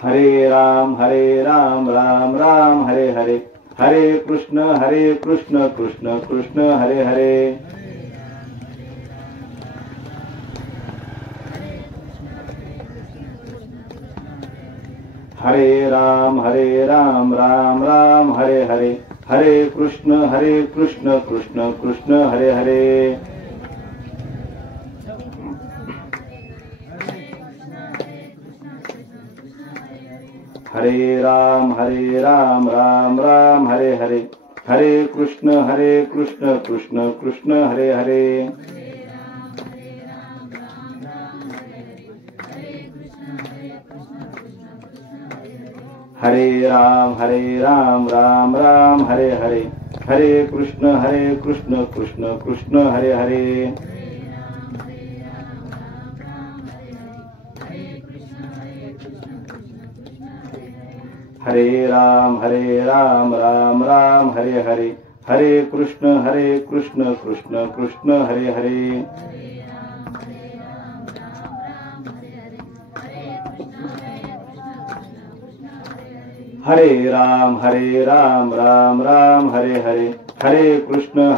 हरे राम राम राम हरे हरे, हरे कृष्ण कृष्ण कृष्ण हरे हरे. हरे राम राम राम हरे हरे, हरे कृष्ण कृष्ण कृष्ण हरे हरे. हरे राम राम राम हरे हरे, हरे कृष्ण कृष्ण कृष्ण हरे हरे. हरे राम राम राम हरे हरे, हरे कृष्ण कृष्ण कृष्ण हरे हरे. हरे राम राम राम हरे हरे, हरे कृष्ण कृष्ण कृष्ण हरे हरे. हरे राम राम राम हरे हरे, हरे कृष्ण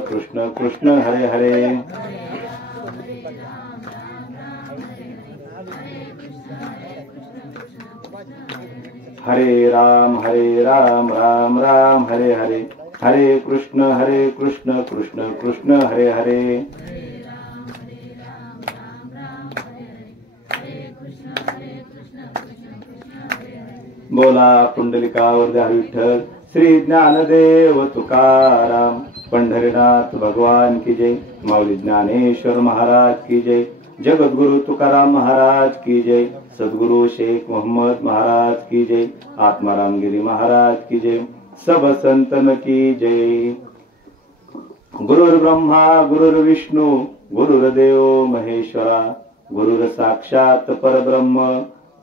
कृष्ण कृष्ण हरे हरे. हरे राम राम राम हरे हरे, हरे कृष्ण कृष्ण कृष्ण हरे हरे. बोला पुंडलिकावरदा विठ्ठल श्री ज्ञानदेव तुकाराम, पंढरीनाथ भगवान की जय, माऊली ज्ञानेश्वर महाराज की जय, जगद्गुरु तुकाराम महाराज की जय, सद्गुरु शेख मोहम्मद महाराज की जय, आत्माराम गिरी महाराज की जय, सब संतन की जय. गुरुर् ब्रह्मा गुरुर्विष्णू गुरुर्देव महेश्वरा, गुरुर साक्षात परब्रह्म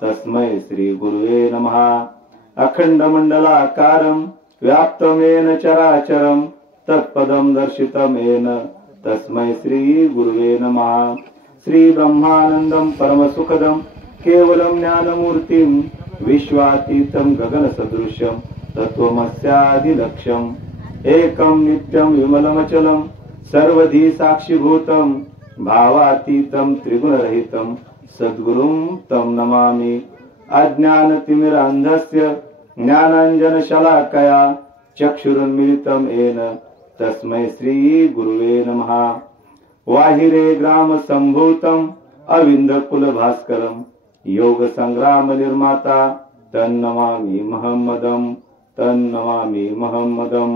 तस्मै श्री गुरुवे नमः. अखंड मंडलाकारं व्याप्तं येन चराचरं, तत्पदं दर्शितं येन तस्मै श्री गुरुवे नमः. श्री ब्रह्मानंदं परमसुखदं केवलं ज्ञानमूर्तिं, विश्वातीतं गगनसदृशं तत्त्वमस्यादिलक्ष्यम्, एकं नित्यं विमलमचलं सर्वधी साक्षिभूतं, भावातीतं त्रिगुणरहितं सद्गुरुं तं नमामि. अज्ञानतिमिरान्धस्य ज्ञानाञ्जनशलाकया चक्षुरुन्मिलितं येन तस्मै श्री गुरुवे नमः. वाहिरे ग्राम संभूतं अविन्दकुलभास्करं, योग संग्राम निर्माता तन्नमामि महम्मदं, तन्नमामि महम्मदं.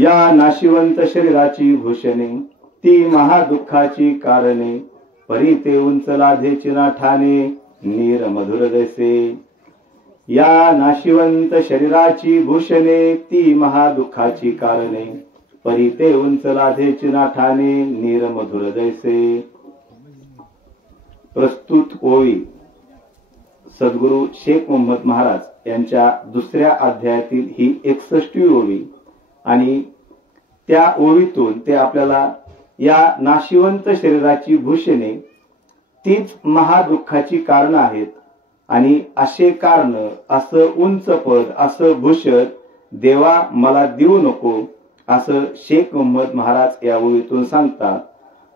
या नाशिवंत शरीराची भूषणे ती महादुःखाची कारणे, परी ते उंच लाधेची नाठाने नीर मधुर दैसे. या नाशिवंत शरीराची भूषणे ती महादुःखाची कारणे, परी ते उंच लाधेची नाठाने नीर मधुर दैसे. प्रस्तुत ओवी सद्गुरु शेख मोहम्मद महाराज यांच्या दुसऱ्या अध्यायातील ही 61वी ओवी, आणि त्या ओवीतून ते आपल्याला या नाशिवंत शरीराची भूषणे तीच महादुःखाची कारण आहेत, आणि असे कारण, असं उंच पद, असं भूषण देवा मला देऊ नको, असं शेख मोहम्मद महाराज या ओवीतून सांगतात.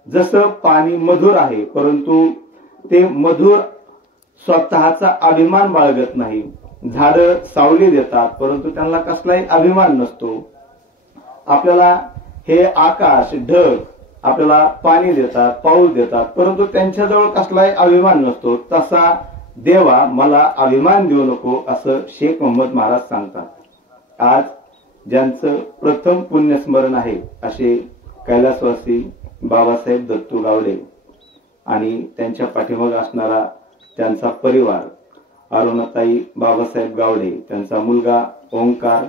जसं पाणी मधुर आहे, परंतु ते मधुर स्वतःचा अभिमान बाळगत नाही. झाडं सावली देतात, परंतु त्यांना कसलाही अभिमान नसतो. आपल्याला हे आकाश ढग आपल्याला पाणी देतात, पाऊस देतात, परंतु त्यांच्याजवळ कसलाही अभिमान नसतो. तसा देवा मला अभिमान देऊ नको, असं शेख मोहम्मद महाराज सांगतात. आज ज्यांचं प्रथम पुण्यस्मरण आहे असे कैलासवासी बाबासाहेब दत्तू गावडे आणि त्यांच्या पाठीमागे असणारा त्यांचा परिवार, अरुणाताई बाबासाहेब गावडे, त्यांचा मुलगा ओंकार,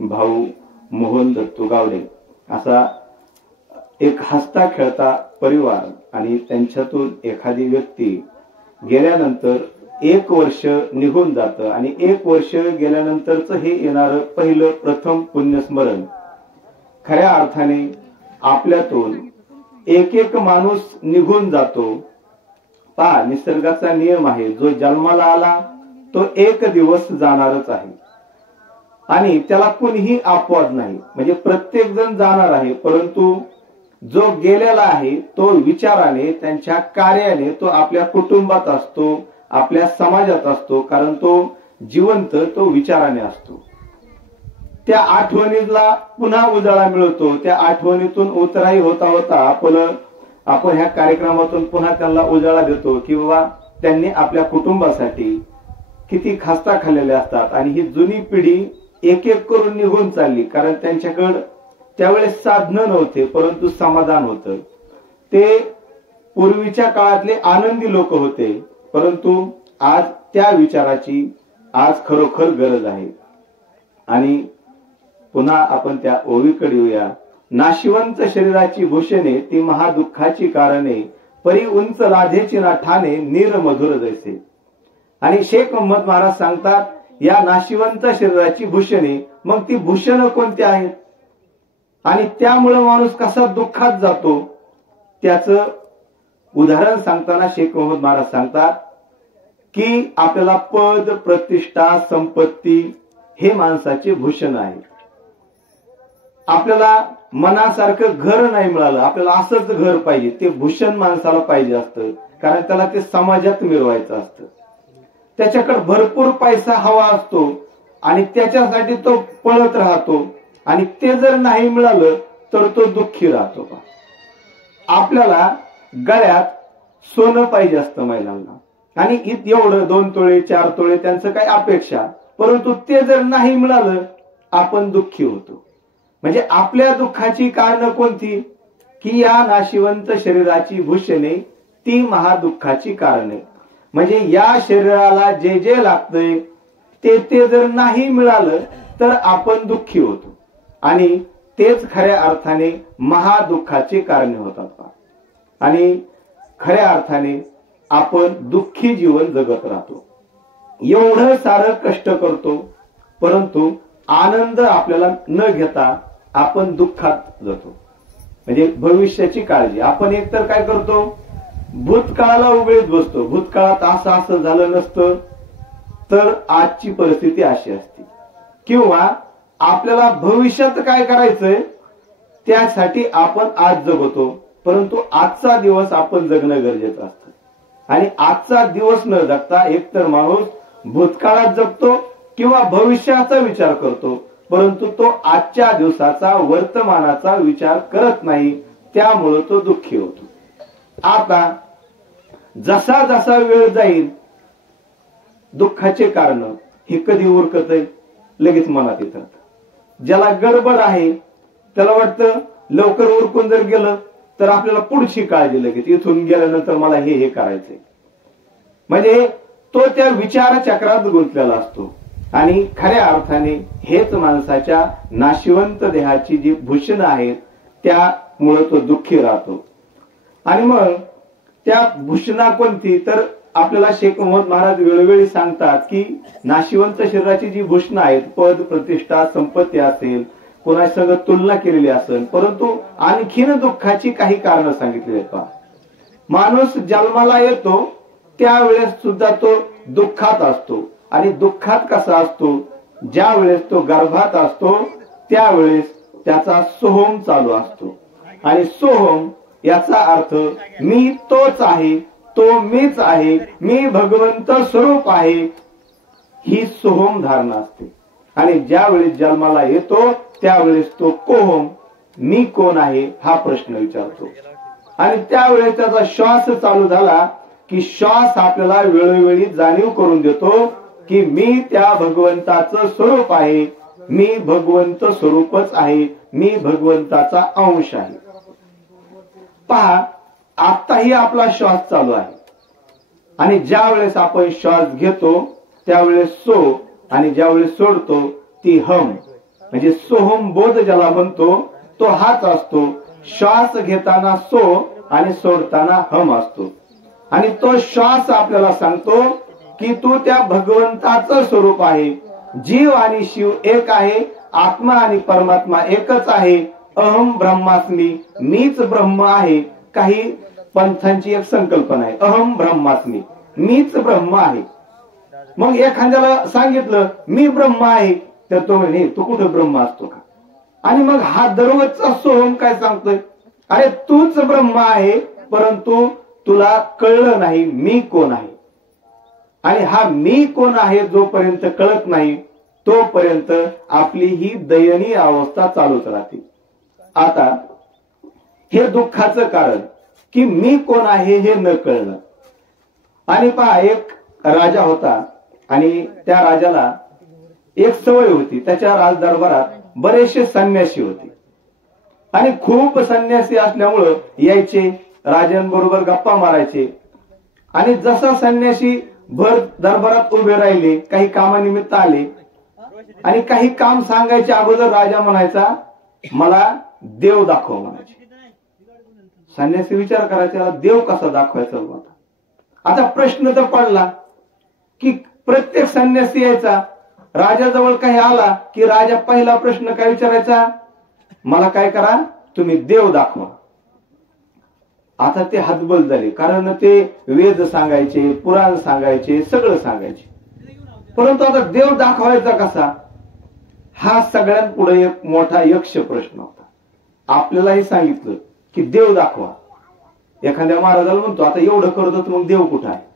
भाऊ मोहन दत्तू गावडे, असा एक हसता खेळता परिवार. आणि त्यांच्यातून एखादी व्यक्ती गेल्यानंतर 1 वर्ष निघून जातं, आणि 1 वर्ष गेल्यानंतरच हे येणारं पहिलं प्रथम पुण्यस्मरण खऱ्या अर्थाने आपल्यातून एक माणूस निघून जातो, पहा, निसर्गाचा नियम आहे, जो जन्माला आला तो एक दिवस जाणारच आहे आणि त्याला कुणीही अपवाद नाही. म्हणजे प्रत्येक जण जाणार आहे, परंतु जो गेलेला आहे तो विचाराने, त्यांच्या कार्याने, तो आपल्या कुटुंबात असतो, आपल्या समाजात असतो, कारण तो जिवंत, तो विचाराने असतो. त्या आठवणीला पुन्हा उजाळा मिळतो. त्या आठवणीतून उतराई होता होता आपण ह्या कार्यक्रमातून पुन्हा त्यांना उजाळा देतो की बाबा त्यांनी आपल्या कुटुंबासाठी किती खस्ता खाल्लेल्या असतात. आणि ही जुनी पिढी एक एक करून निघून चालली, कारण त्यांच्याकडे त्यावेळेस साधनं नव्हते, परंतु समाधान होतं. ते पूर्वीच्या काळातले आनंदी लोक होते, परंतु आज त्या विचाराची आज खरोखर गरज आहे. आणि पुन्हा आपण त्या ओवीकडे येऊया. नाशिवंत शरीराची भूषणे ती महादुःखाची कारणे, परी उंच लाधेची ना ठाणे, नीर मधुर जैसे. आणि शेख मोहम्मद महाराज सांगतात, या नाशिवंत शरीराची भूषणे, मग ती भूषण कोणती आहेत आणि त्यामुळे माणूस कसा दुःखात जातो, त्याचं उदाहरण सांगताना शेख मोहम्मद महाराज सांगतात की आपल्याला पद, प्रतिष्ठा, संपत्ती हे माणसाचे भूषण आहे. आपल्याला मनासारखं घर नाही मिळालं, आपल्याला असंच घर पाहिजे, ते भूषण माणसाला पाहिजे असतं, कारण त्याला ते समाजात मिरवायचं असतं. त्याच्याकडे भरपूर पैसा हवा असतो आणि त्याच्यासाठी तो पळत राहतो आणि ते जर नाही मिळालं तर तो दुःखी राहतो. आपल्याला गळ्यात सोनं पाहिजे असतं महिलांना, आणि एवढं 2 तोळे 4 तोळे त्यांचं काय अपेक्षा, परंतु ते जर नाही मिळालं आपण दुःखी होतो. म्हणजे आपल्या दुःखाची कारण कोणती, की या नाशिवंत शरीराची भूषणे ती महादुःखाची कारणे. म्हणजे या शरीराला जे जे लागतंय ते जर नाही मिळालं तर आपण दुःखी होतो, आणि तेच खऱ्या अर्थाने महादुःखाचे कारणे होतात. आणि खऱ्या अर्थाने आपण दुःखी जीवन जगत राहतो. एवढं सारं कष्ट करतो, परंतु आनंद आपल्याला न घेता आपण दुःखात जातो. म्हणजे भविष्याची काळजी. आपण एकतर काय करतो, भूतकाळाला उघडीत बसतो. भूतकाळात असं असं झालं नसतं तर आजची परिस्थिती अशी असते, किंवा आपल्याला भविष्यात काय करायचंय त्यासाठी आपण आज जगतो, परंतु आजचा दिवस आपण जगणं गरजेचं असतं. आणि आजचा दिवस न जगता एकतर माणूस भूतकाळात जगतो किंवा भविष्याचा विचार करतो, परंतु तो आजच्या दिवसाचा, वर्तमानाचा विचार करत नाही, त्यामुळे तो दुःखी होतो. आता जसा जसा वेळ जाईल दुःखाचे कारण हे कधी उरकत आहे, लगेच मनात येतात. ज्याला गडबड आहे त्याला वाटतं लवकर उरकून जर गेलं तर आपल्याला पुढची काळजी लगेच, इथून गेल्यानंतर मला हे करायचंय. म्हणजे तो त्या विचार चक्रात गुंतलेला असतो. आणि खऱ्या अर्थाने हेच माणसाच्या नाशिवंत देहाची जी भूषणं आहेत त्यामुळे तो दुःखी राहतो. आणि मग त्या भूषणा कोणती, तर आपल्याला शेख मोहम्मद महाराज वेळोवेळी सांगतात की नाशिवंत शरीराची जी भूषणं आहेत, पद, प्रतिष्ठा, संपत्ती असेल, कोणासंग तुलना केलेली असेल, परंतु आणखीन दुःखाची काही कारणं सांगितली आहेत. माणूस जन्माला येतो त्यावेळेस सुद्धा तो दुःखात असतो. आणि दुःखात कसा असतो, ज्या वेळेस तो गर्भात असतो त्यावेळेस त्याचा सोहम चालू असतो. आणि सोहम याचा अर्थ मी तोच आहे, तो मीच आहे, मी भगवंत स्वरूप आहे, ही सोहम धारणा असते. आणि ज्या वेळेस जन्माला येतो त्यावेळेस तो कोहम, मी कोण आहे हा प्रश्न विचारतो. आणि त्यावेळेस त्याचा श्वास चालू झाला की श्वास आपल्याला वेळोवेळी जाणीव करून देतो की मी त्या भगवंताचं स्वरूप आहे, मी भगवंत स्वरूपच आहे, मी भगवंताचा अंश आहे. पहा, आताही आपला श्वास चालू आहे, आणि ज्या वेळेस आपण श्वास घेतो त्यावेळेस सो, आणि ज्या वेळेस सोडतो ती हम. म्हणजे सोहम बोध ज्याला म्हणतो तो हाच असतो. श्वास घेताना सो आणि सोडताना हम असतो. आणि तो श्वास आपल्याला सांगतो की तू त्या भगवंताचं स्वरूप आहे. जीव आणि शिव एक आहे, आत्मा आणि परमात्मा एकच आहे. अहम ब्रह्मास्मी, मीच ब्रह्म आहे. काही पंथांची एक संकल्पना आहे, अहम ब्रह्मास्मी, मीच ब्रह्म आहे. मग एखाद्याला सांगितलं मी ब्रह्म आहे, तर तो म्हणे तू कुठं ब्रह्म असतो का? आणि मग हा दररोजचा सोहम काय सांगतोय, अरे तूच ब्रह्म आहे, परंतु तुला कळलं नाही मी कोण आहे. आणि हा मी कोण आहे जोपर्यंत कळत नाही तोपर्यंत आपली ही दयनीय अवस्था चालूच राहते. आता हे दुःखाचं कारण की मी कोण आहे हे न कळणं. आणि पहा, एक राजा होता आणि त्या राजाला एक सवय होती, त्याच्या राजदरबारात बरेचसे संन्यासी होते आणि खूप संन्यासी असल्यामुळं यायचे, राजांबरोबर गप्पा मारायचे. आणि जसा संन्यासी भर दरबारात उभे राहिले, काही कामानिमित्त आले आणि काही काम सांगायचे अगोदर राजा म्हणायचा मला देव दाखव म्हणायचे. संन्यासी विचार करायचा देव कसा दाखवायचा. आता प्रश्न तर पडला की प्रत्येक संन्यासी यायचा, राजाजवळ काही आला की राजा पहिला प्रश्न काय विचारायचा, मला काय करा, तुम्ही देव दाखवा. आता ते हतबल झाले, कारण ते वेद सांगायचे, पुराण सांगायचे, सगळं सांगायचे, परंतु आता देव दाखवायचा कसा, हा सगळ्यांपुढे एक मोठा यक्ष प्रश्न होता. आपल्यालाही सांगितलं की देव दाखवा. एखाद्या महाराजाला म्हणतो आता एवढं करतो तर मग देव कुठं आहे.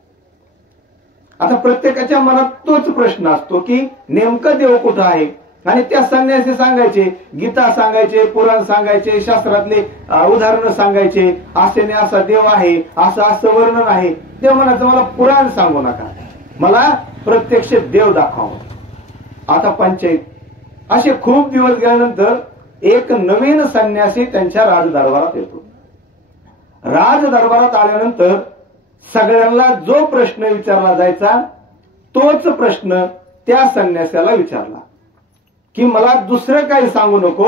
आता प्रत्येकाच्या मनात तोच प्रश्न असतो की नेमकं देव कुठं आहे. आणि त्या संन्यासी सांगायचे, गीता सांगायचे, पुराण सांगायचे, शास्त्रातले उदाहरणं सांगायचे, असे नाही असा देव आहे, असं असं वर्णन आहे. ते म्हणायचं मला पुराण सांगू नका, मला प्रत्यक्ष देव दाखवा. आता पंचायत. असे खूप दिवस गेल्यानंतर एक नवीन संन्यासी त्यांच्या राजदरबारात येतो. राजदरबारात आल्यानंतर सगळ्यांना जो प्रश्न विचारला जायचा तोच प्रश्न त्या संन्यासाला विचारला की मला दुसरं काही सांगू नको,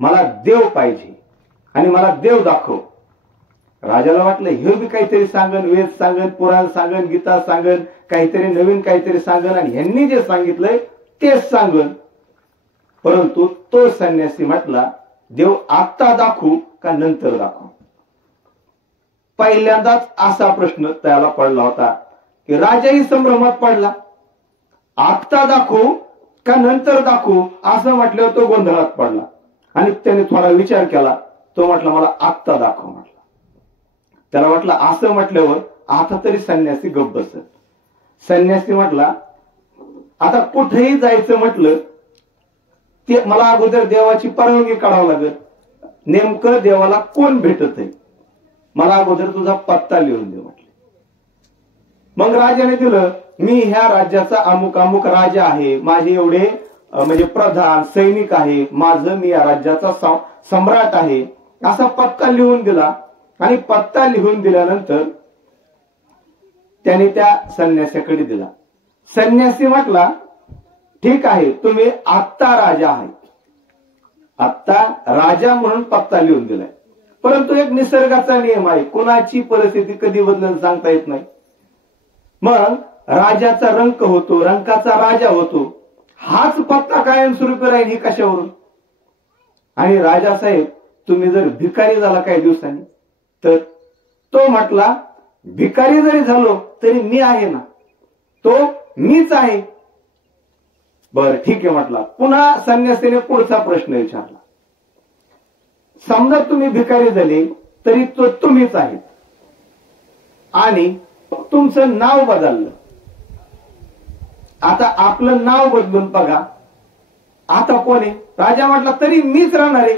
मला देव पाहिजे आणि मला देव दाखव. राजाला वाटलं हे बी काहीतरी सांगन, वेद सांगन, पुराण सांगन, गीता सांगन, काहीतरी नवीन काहीतरी सांगन आणि ह्यांनी जे सांगितलंय तेच सांगन. परंतु तो संन्यासी म्हटला देव आत्ता दाखवू का नंतर दाखवू. पहिल्यांदाच असा प्रश्न त्याला पडला होता की राजाही संभ्रमात पडला. आत्ता दाखवू का नंतर दाखवू असं म्हटल्यावर तो गोंधळात पडला आणि त्याने थोडा विचार केला. तो म्हटला मला आत्ता दाखव म्हटला. त्याला वाटलं असं म्हटल्यावर आता तरी संन्यासी गप्प बसत. संन्यासी म्हटला आता कुठेही जायचं म्हटलं ते मला अगोदर देवाची परवानगी काढावं लागेल. नेमकं देवाला कोण भेटत आहे, मला अगोदर तुझा पत्ता लिहून दे म्हटलं. मग राजाने दिलं, मी ह्या राज्याचा अमुक अमुक राजा आहे, माझे एवढे म्हणजे प्रधान सैनिक आहे, माझं मी या राज्याचा सम्राट आहे, असा पत्ता लिहून दिला. आणि पत्ता लिहून दिल्यानंतर त्याने त्या संन्यासाकडे दिला. संन्यासी म्हटला ठीक आहे, तुम्ही आत्ता राजा आहे, आत्ता राजा म्हणून पत्ता लिहून दिलाय, परंतु एक निसर्गाचा नियम आहे, कुणाची परिस्थिती कधी बदलून सांगता येत नाही. मग राजाचा रंक होतो, रंकाचा राजा होतो, हाच पत्ता कायमस्वरूपी राहील ही कशावरून. आणि राजा साहेब तुम्ही जर भिकारी झाला काही दिवसांनी तर तो म्हटला भिकारी जरी झालो तरी मी आहे ना, तो मीच आहे. बर ठीक आहे म्हटला. पुन्हा संन्यासीने पुढचा प्रश्न विचारला, समजा तुम्ही भिकारी झाले तरी तो तुम्हीच आहे आणि तुमचं नाव बदललं, आता आपलं नाव बदलून बघा, आता कोण आहे. राजा म्हटला तरी मीच राहणार आहे.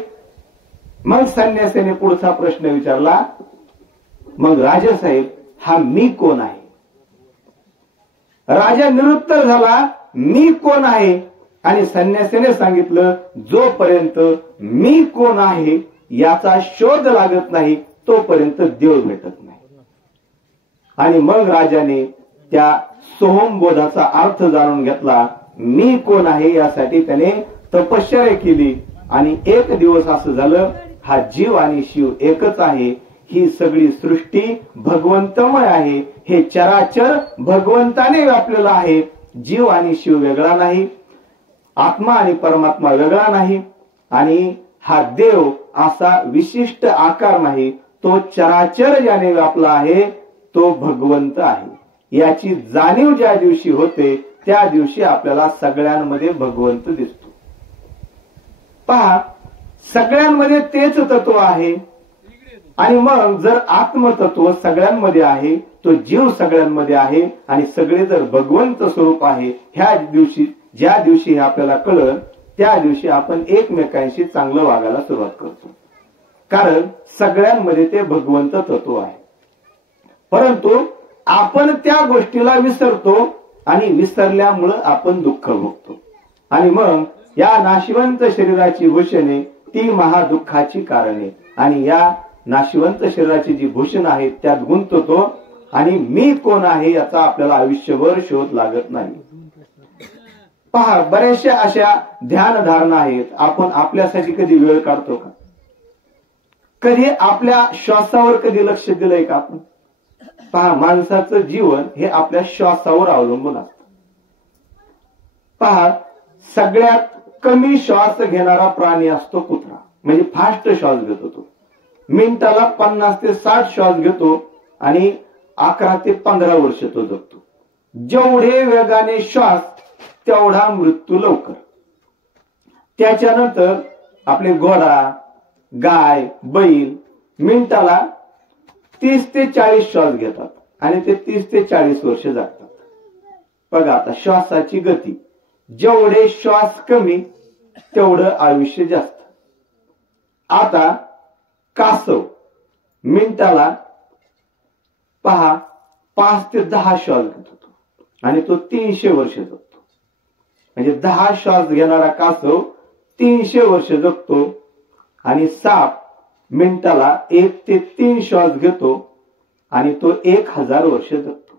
मग संन्यासीने पुढचा प्रश्न विचारला, मग राजासाहेब हा मी कोण आहे. राजा निरुत्तर झाला, मी कोण आहे. आणि संन्यासीने सांगितलं जोपर्यंत मी कोण आहे याचा शोध लागत नाही तोपर्यंत देव भेटत नाही. आणि मग राजाने त्या सोहमबोधाचा अर्थ जाणून घेतला. मी कोण आहे यासाठी त्याने तपश्चर्या केली आणि एक दिवस असं झालं, हा जीव आणि शिव एकच आहे, ही सगळी सृष्टी भगवंतमय आहे, हे चराचर भगवंताने व्यापलेलं आहे. जीव आणि शिव वेगळा नाही, आत्मा आणि परमात्मा वेगळा नाही, आणि हा देव असा विशिष्ट आकार नाही, तो चराचर ज्याने व्यापला आहे तो भगवंत आहे। याची जाणीव ज्या दिवशी होते त्या दिवशी आपल्याला सगळ्यांमध्ये भगवंत दिसतो। पहा, सगळ्यांमध्ये तेच तत्व आहे आणि मग जर आत्मतत्व सगळ्यांमध्ये आहे, तो जीव सगळ्यांमध्ये आहे आणि सगळे जर भगवंत स्वरूप आहे, ह्या दिवशी ज्या दिवशी आपल्याला कळलं त्या दिवशी आपण एकमेकांशी चांगलं वागायला सुरुवात करतो, कारण सगळ्यांमध्ये ते भगवंत तत्व आहे। परंतु आपण त्या गोष्टीला विसरतो आणि विसरल्यामुळं आपण दुःख भोगतो आणि मग या नाशिवंत शरीराची भूषणे ती महादुःखाची कारणे आणि या नाशिवंत शरीराची जी भूषण आहेत त्यात गुंततो आणि मी कोण आहे याचा आपल्याला आयुष्यभर शोध लागत नाही। पहा, बऱ्याचशा अशा ध्यान धारणा आहेत, आपण आपल्यासाठी कधी वेळ काढतो का? कधी आपल्या श्वासावर कधी लक्ष दिलंय का आपण? पहा, माणसाचं जीवन हे आपल्या श्वासावर अवलंबून असतं। पहा, सगळ्यात कमी श्वास घेणारा प्राणी असतो कुत्रा, म्हणजे फास्ट श्वास घेतो तो, मिनिटाला 50 ते 60 श्वास घेतो आणि 11 ते 15 वर्ष तो जगतो। जेवढे वेगाने श्वास तेवढा मृत्यू लवकर। त्याच्यानंतर आपले घोडा, गाय, बैल मिनिटाला 30 ते 40 श्वास घेतात आणि ते 30 ते 40 वर्ष जगतात। बघा आता श्वासाची गती, जेवढे श्वास कमी तेवढं आयुष्य जास्त। आता कासव मिनिटाला पहा 5 ते 10 श्वास घेत होतो आणि तो 300 वर्ष जगतो, म्हणजे 10 श्वास घेणारा कासव 300 वर्ष जगतो आणि साप मिनिटाला 1 ते 3 श्वास घेतो आणि तो 1000 वर्ष जगतो।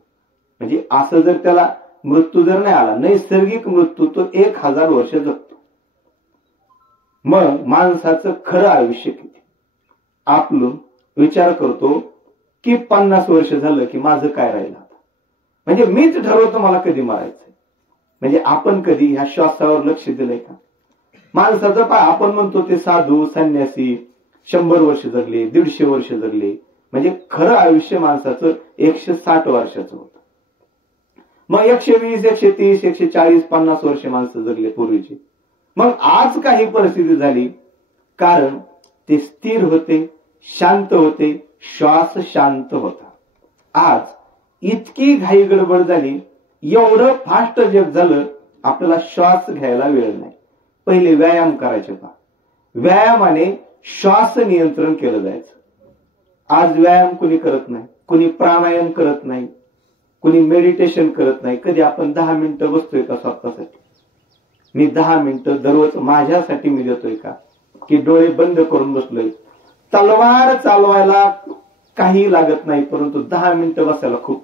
म्हणजे असं जर त्याला मृत्यू जर नाही आला, नैसर्गिक मृत्यू, तो 1000 वर्ष जगतो। मग माणसाचं खरं आयुष्य किती? आपण विचार करतो की 50 वर्ष झालं की माझं काय राहिलं आता, म्हणजे मीच ठरवतो मला कधी मारायचंय। म्हणजे आपण कधी ह्या श्वासावर लक्ष दिलंय का? माणसाचं पहा, आपण म्हणतो ते साधू संन्यासी 100 वर्ष जगले, 150 वर्ष जगले, म्हणजे खरं आयुष्य माणसाचं 160 वर्षाचं होतं। मग 120, 130, 140, 50 वर्ष माणसं जगले पूर्वीचे। मग आज काही परिस्थिती झाली, कारण ते स्थिर होते, शांत होते, श्वास शांत होता। आज इतकी घाई गडबड झाली, एवढं फास्ट जग झालं, आपल्याला श्वास घ्यायला वेळ नाही। पहिले व्यायाम करायचे पहा, व्यायामाने श्वास नियंत्रण केलं जायचं। आज व्यायाम कुणी करत नाही, कुणी प्राणायाम करत नाही, कुणी मेडिटेशन करत नाही। कधी आपण 10 मिनिटं बसतोय का स्वतःसाठी? मी 10 मिनिटं दररोज माझ्यासाठी मी देतोय का? की डोळे बंद करून बसलोय? तलवार चालवायला काही लागत नाही, परंतु 10 मिनिटं बसायला खूप,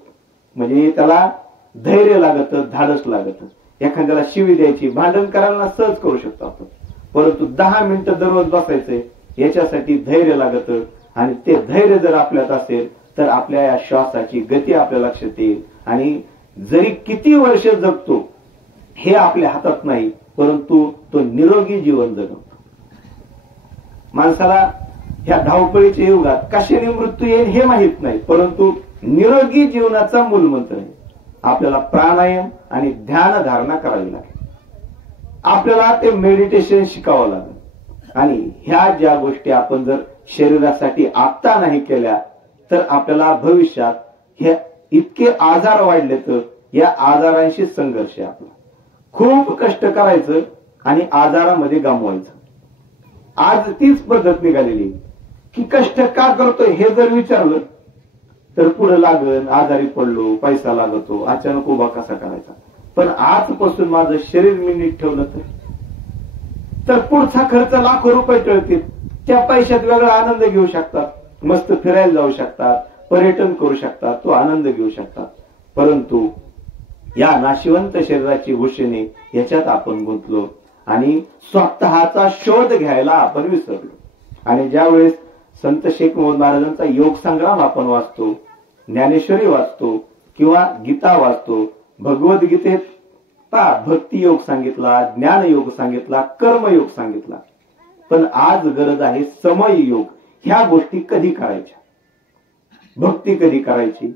म्हणजे त्याला धैर्य लागतं, धाडस लागतं। एखाद्याला शिवी द्यायची, भांडण करायला सहज करू शकतो आपण, परंतु 10 मिनिटं दररोज बसायचंय याच्यासाठी धैर्य लागतं आणि ते धैर्य जर आपल्यात असेल तर आपल्या या श्वासाची गती आपल्या लक्षात येईल आणि जरी किती वर्ष जगतो हे आपल्या हातात नाही, परंतु तो निरोगी जीवन जगतो। माणसाला ह्या धावपळीच्या युगात कशाने मृत्यू येईल हे माहित नाही, परंतु निरोगी जीवनाचा मूलमंत्र आहे आपल्याला प्राणायाम आणि ध्यान धारणा करावी लागेल। आपल्याला ते मेडिटेशन शिकावं लागेल आणि ह्या ज्या गोष्टी आपण जर शरीरासाठी आता नाही केल्या तर आपल्याला भविष्यात हे इतके आजार वाढले तर या आजारांशी संघर्ष आहे आपला। खूप कष्ट करायचं आणि आजारामध्ये गमवायचं। आज तीच पद्धत निघालेली की कष्ट का करतोय हे जर विचारलं तर पुढे लागन, आजारी पडलो, पैसा लागतो, अचानक उभा कसा करायचा। पण आजपासून माझं शरीर मी नीट ठेवलं तर पुढचा खर्च लाखो रुपये टळतील। त्या पैशात वेगळा आनंद घेऊ शकतात, मस्त फिरायला जाऊ शकतात, पर्यटन करू शकतात, तो आनंद घेऊ शकतात। परंतु या नाशिवंत शरीराची भूषणे याच्यात आपण गुंतलो आणि स्वतःचा शोध घ्यायला आपण विसरलो। आणि ज्यावेळेस संत शेख मोहम्मद महाराजांचा योग संग्राम आपण वाचतो, ज्ञानेश्वरी वाचतो किंवा गीता वाचतो, भगवद्गीतेत भक्ती योग सांगितला, ज्ञान योग सांगितला, कर्मयोग सांगितला, पण आज गरज आहे समय योग। ह्या गोष्टी कधी करायच्या? भक्ती कधी करायची,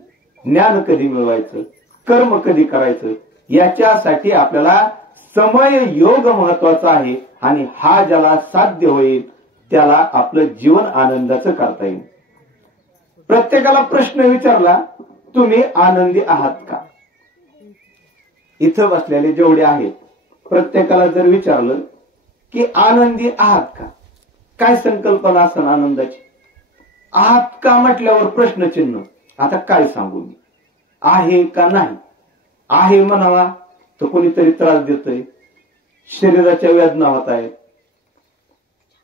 ज्ञान कधी मिळवायचं, कर्म कधी करायचं, याच्यासाठी आपल्याला समय योग महत्वाचा आहे. आणि हा ज्याला साध्य होईल त्याला आपलं जीवन आनंदाचं करता येईल. प्रत्येकाला प्रश्न विचारला, तुम्ही आनंदी आहात का? इथं बसलेले जेवढे आहेत प्रत्येकाला जर विचारलं की आनंदी आहात का, काय संकल्पना असेल आनंदाची? आहात का म्हटल्यावर प्रश्नचिन्ह. आता काय सांगू मी, आहे का नाही? आहे म्हणावा तर कोणीतरी त्रास देतोय, शरीराच्या वेदना होत आहेत.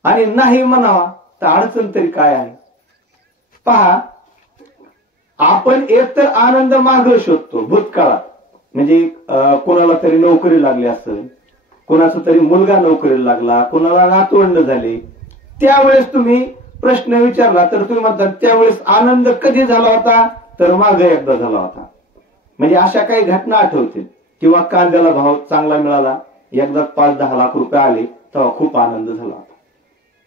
आणि नाही म्हणावा तर अडचण तरी काय आहे? पहा, आपण एकतर आनंद माग शोधतो भूतकाळात, म्हणजे कोणाला तरी नोकरी लागली असेल, कोणाचा तरी मुलगा नोकरीला लागला, कोणाला नातवंड झाले, त्यावेळेस तुम्ही प्रश्न विचारला तर तुम्ही म्हणता त्यावेळेस आनंद कधी झाला होता? तर मागे एकदा झाला होता. म्हणजे अशा काही घटना आठवतील. किंवा कांद्याला भाव चांगला मिळाला, एकदा 5-10 लाख रुपये आले तेव्हा खूप आनंद झाला होता.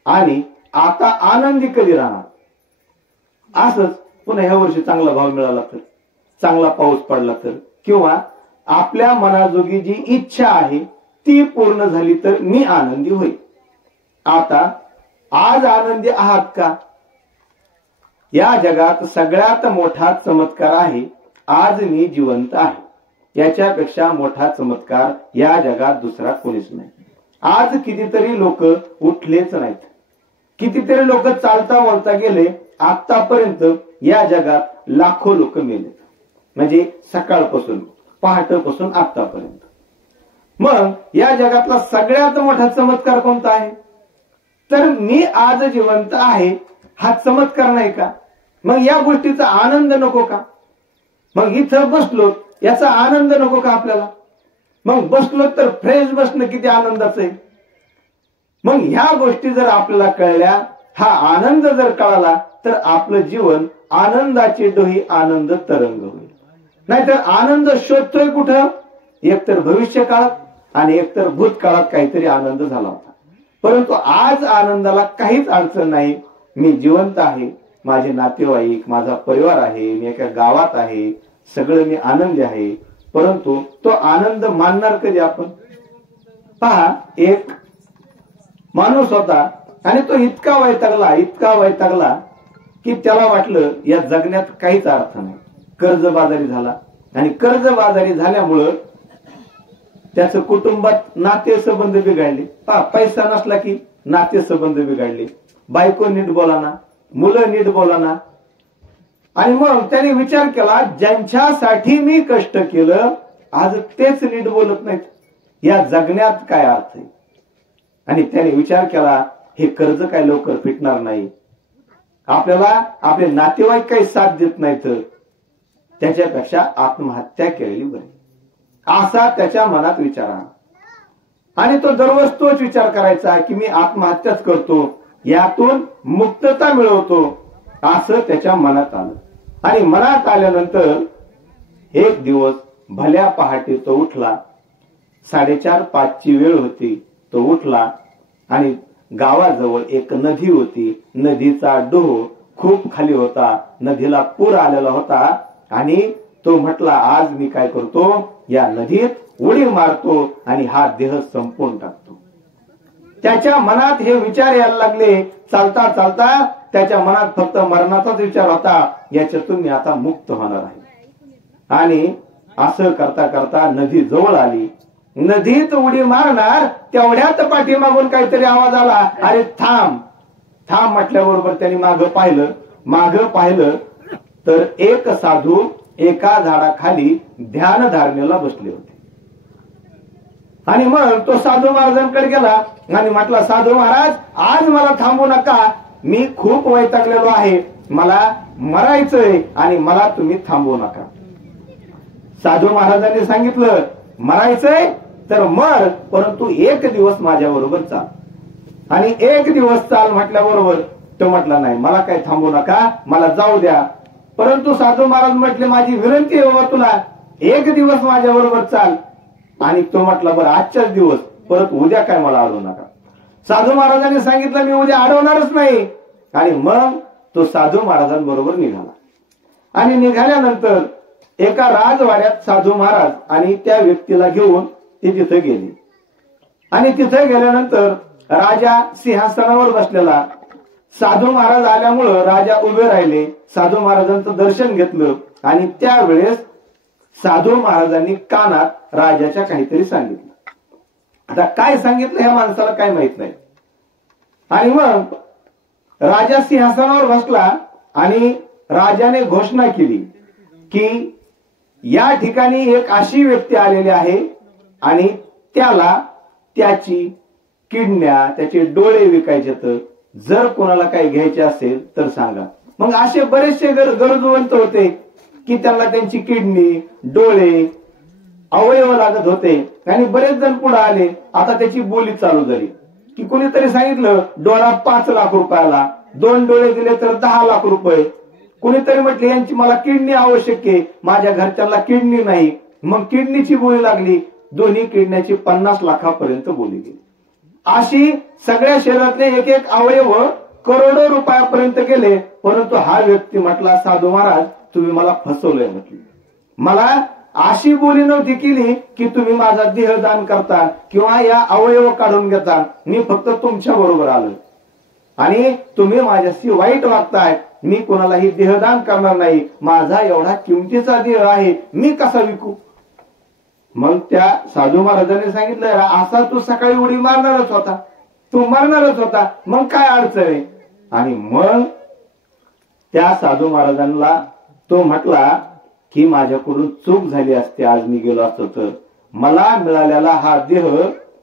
आणि आता आनंदी कधी राहणार? असंच पुन्हा ह्या वर्षी चांगला भाव मिळाला तर, चांगला पाऊस पडला तर, किंवा आपल्या मनाजोगी जी इच्छा आहे ती पूर्ण झाली तर मी आनंदी होईल. आता आज आनंदी आहात का? या जगात सगळ्यात मोठा चमत्कार आहे आज मी जिवंत आहे. याच्यापेक्षा मोठा चमत्कार या जगात दुसरा कोणीच नाही. आज कितीतरी लोक उठलेच नाहीत, कितीतरी लोक चालता बोलता गेले. आतापर्यंत या जगात लाखो लोक मेले, म्हणजे सकाळपासून पहाटेपासून आतापर्यंत. मग या जगातला सगळ्यात मोठा चमत्कार कोणता आहे? तर मी आज जिवंत आहे हा चमत्कार नाही का? मग या गोष्टीचा आनंद नको का? मग इथं बसलो याचा आनंद नको का आपल्याला? मग बसलो तर फ्रेश बसणं किती आनंदाचं आहे. मग ह्या गोष्टी जर आपल्याला कळल्या, हा आनंद जर कळाला तर आपलं जीवन आनंदाची डोही आनंद तरंग होईल. नाहीतर आनंद शोधतोय कुठं? एकतर भविष्य काळात आणि एकतर भूतकाळात काहीतरी आनंद झाला होता. परंतु आज आनंदाला काहीच अडचण नाही. मी जिवंत आहे, माझे नातेवाईक, माझा परिवार आहे, मी एका गावात आहे, सगळं मी आनंदी आहे. परंतु तो आनंद मानणार कधी आपण? पहा, एक माणूस होता आणि तो इतका वैतागला की त्याला वाटलं या जगण्यात काहीच अर्थ नाही. कर्जबाजारी झाला आणि कर्जबाजारी झाल्यामुळं त्याचं कुटुंबात नातेसंबंध बिघडले. पैसा नसला की नातेसंबंध बिघडले, बायको नीट बोलाना, मुलं नीट बोलाना. आणि मग त्याने विचार केला, ज्यांच्यासाठी मी कष्ट केलं आज तेच नीट बोलत नाहीत, या जगण्यात काय अर्थ आहे? आणि त्याने विचार केला, हे कर्ज काय लवकर फिटणार नाही, आपल्याला आपले नातेवाईक काही साथ देत नाहीत, त्याच्यापेक्षा आत्महत्या केलेली बरी, असा त्याच्या मनात विचार आला. आणि तो दररोज तोच विचार करायचा की मी आत्महत्याच करतो, यातून मुक्तता मिळवतो, असं त्याच्या मनात आलं. आणि मनात आल्यानंतर एक दिवस भल्या पहाटे तो उठला. 4:30-5ची वेळ होती. तो उठला आणि गावाजवळ एक नदी होती. नदीचा डोह खूप खाली होता, नदीला पूर आलेला होता. आणि तो म्हटला, आज मी काय करतो, या नदीत उडी मारतो आणि हा देह संपवून टाकतो. त्याच्या मनात हे विचार यायला लागले. चालता चालता त्याच्या मनात फक्त मरणाचाच विचार होता, याच्यातून मी आता मुक्त होणार आहे. आणि असं करता करता नदी जवळ आली. नदीत उडी मारणार तेवढ्यात पाठीमागून काहीतरी आवाज आला, अरे थांब थांब म्हटल्याबरोबर त्यांनी मागं पाहिलं तर एक साधू एका झाडाखाली ध्यान धारणेला बसले होते. आणि मग तो साधू महाराजांकडे गेला आणि म्हटला, साधू महाराज, आज मला थांबू नका, मी खूप वैतागलेलो आहे, मला मरायचंय आणि मला तुम्ही थांबवू नका. साधू महाराजांनी सांगितलं, मरायचंय तर मर, परंतु एक दिवस माझ्या बरोबर चाल. आणि एक दिवस चाल म्हटल्याबरोबर तो म्हटला, नाही मला काही थांबवू नका, मला जाऊ द्या. परंतु साधू महाराज म्हटले, माझी विनंती आहे बाबा तुला, एक दिवस माझ्या बरोबर चाल. आणि तो म्हटला, बरं आजच्याच दिवस, परत उद्या काय मला अडवू नका. साधू महाराजांनी सांगितलं, मी उद्या अडवणारच नाही. आणि मग तो साधू महाराजांबरोबर निघाला. आणि निघाल्यानंतर एका राजवाड्यात साधू महाराज आणि त्या व्यक्तीला घेऊन ते तिथे गेले. आणि तिथे गेल्यानंतर राजा सिंहासनावर बसलेला, साधू महाराज आल्यामुळं राजा उभे राहिले, साधू महाराजांचं दर्शन घेतलं आणि त्यावेळेस साधू महाराजांनी कानात राजाच्या काहीतरी सांगितलं. आता काय सांगितलं ह्या माणसाला काय माहित नाही. आणि मग राजा सिंहासनावर बसला आणि राजाने घोषणा केली की या ठिकाणी एक अशी व्यक्ती आलेली आहे आणि त्याला त्याची किडन्या, त्याचे डोळे विकायचे, तर जर कोणाला काही घ्यायचे असेल तर सांगा. मग असे बरेचसे गरजवंत होते की त्यांना त्यांची किडनी, डोळे, अवयव लागत होते आणि बरेच जण पुढे आले. आता त्याची बोली चालू झाली की कोणीतरी सांगितलं डोळा 5 लाख रुपयाला, 2 डोळे दिले तर 10 लाख रुपये. कोणीतरी म्हटले यांची मला किडनी आवश्यक आहे, माझ्या घरच्यांना किडनी नाही. मग किडनीची बोली लागली, दोन्ही किडनीची 50 लाखापर्यंत बोली गेली. अशी सगळ्या शरीरातले एक एक अवयव करोडो रुपयापर्यंत गेले. परंतु हा व्यक्ती म्हटला, साधू महाराज तुम्ही मला फसवलंय. म्हटलं मला अशी बोली नव्हती केली की तुम्ही माझा देहदान करता किंवा या अवयव काढून घेता. मी फक्त तुमच्या बरोबर आलो आणि तुम्ही माझ्याशी वाईट वागताय. मी कोणालाही देहदान करणार नाही. माझा एवढा किमतीचा देह आहे, मी कसा विकू. मग त्या साधू महाराजांनी सांगितलं, असा तू सकाळी उडी मारणारच होता, तू मरणारच होता, मग काय अडचण आहे. आणि मग त्या साधू महाराजांना तो म्हटला की माझ्याकडून चूक झाली असते, आज मी गेलो असतो तर. मला मिळालेला हा देह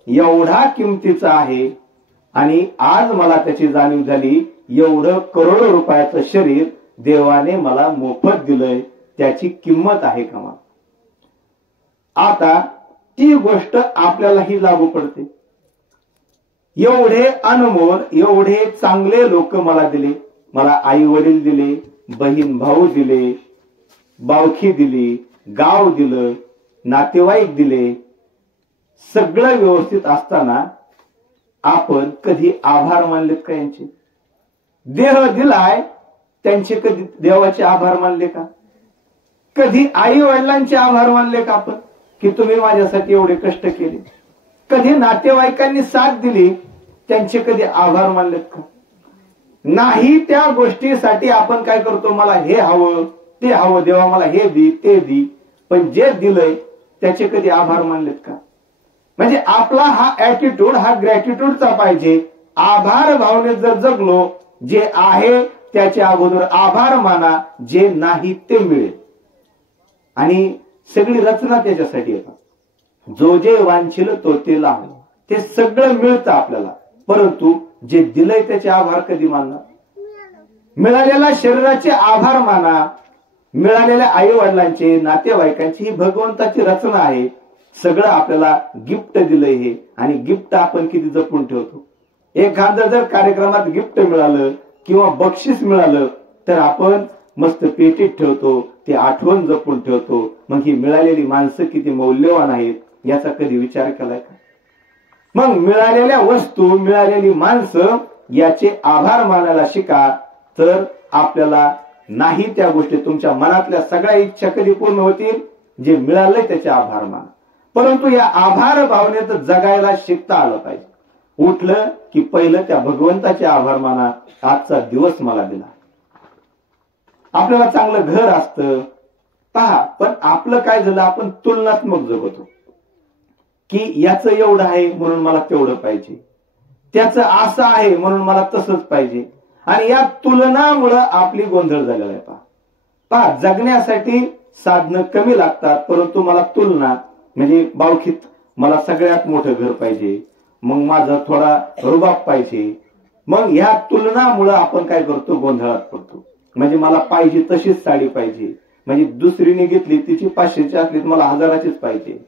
एवढा किमतीचा आहे आणि आज मला त्याची जाणीव झाली. एवढं करोडो रुपयाचं शरीर देवाने मला मोफत दिलंय, त्याची किंमत आहे का मला. आता ती गोष्ट आपल्यालाही लागू पडते. एवढे अनमोल, एवढे चांगले लोक मला दिले, मला आई वडील दिले, बहीण भाऊ दिले, बावखी दिली, गाव दिलं, नातेवाईक दिले. सगळं व्यवस्थित असताना आपण कधी आभार मानलेत का यांचे. देह दिलाय त्यांचे कधी देवाचे आभार मानले का. कधी आई वडिलांचे आभार मानले का आपण की तुम्ही माझ्यासाठी एवढे कष्ट केले. कधी नातेवाईकांनी साथ दिली त्यांचे कधी आभार मानलेत का. नाही. त्या गोष्टीसाठी आपण काय करतो, मला हे हवं ते हवं, देवा मला हे दी ते दी. पण जे दिलंय त्याचे कधी आभार मानलेत का. म्हणजे आपला हा ऍटिट्यूड हा ग्रॅटिट्यूडचा पाहिजे. आभार भावनेत जर जगलो, जे आहे त्याच्या अगोदर आभार माना, जे नाही ते मिळेल. आणि सगळी रचना त्याच्यासाठी येतात. जो जे वांछिल तो ते लाभ, ते सगळं मिळतं आपल्याला. परंतु जे दिलंय त्याचे आभार कधी मानणार. मिळालेल्या शरीराचे आभार माना, मिळालेल्या आई वडिलांचे, नातेवाईकांची, ही भगवंताची रचना आहे. सगळं आपल्याला गिफ्ट दिलंय हे, आणि गिफ्ट आपण किती जपून ठेवतो. एखादं जर कार्यक्रमात गिफ्ट मिळालं किंवा बक्षीस मिळालं तर आपण मस्त पेटीत ठेवतो, ते आठवण जपून ठेवतो. मग ही मिळालेली माणसं किती मौल्यवान आहेत याचा कधी विचार केलाय का. मग मिळालेल्या वस्तू, मिळालेली माणसं याचे आभार मानायला शिका, तर आपल्याला नाही त्या गोष्टी, तुमच्या मनातल्या सगळ्या इच्छा कधी पूर्ण होतील. जे मिळालंय त्याचे आभार माना. परंतु या आभार भावनेत जगायला शिकता आलं पाहिजे. उठलं की पहिलं त्या भगवंताचे आभार माना, आजचा दिवस मला दिला. आपल्याला चांगलं घर असतं पहा, पण आपलं काय झालं, आपण तुलनात्मक जगतो की याचं एवढं आहे म्हणून मला तेवढं पाहिजे, त्याचं असं आहे म्हणून मला तसंच पाहिजे. आणि या तुलनामुळं आपली गोंधळ झालेला आहे. पहा जगण्यासाठी साधनं कमी लागतात, परंतु मला तुलना म्हणजे बावखीत मला सगळ्यात मोठं घर पाहिजे, मग माझा थोडा रुबाब पाहिजे. मग ह्या तुलनामुळं आपण काय करतो, गोंधळात पडतो. म्हणजे मला पाहिजे तशीच साडी पाहिजे, म्हणजे दुसरीने घेतली तिची 500ची असली मला 1000चीच पाहिजे.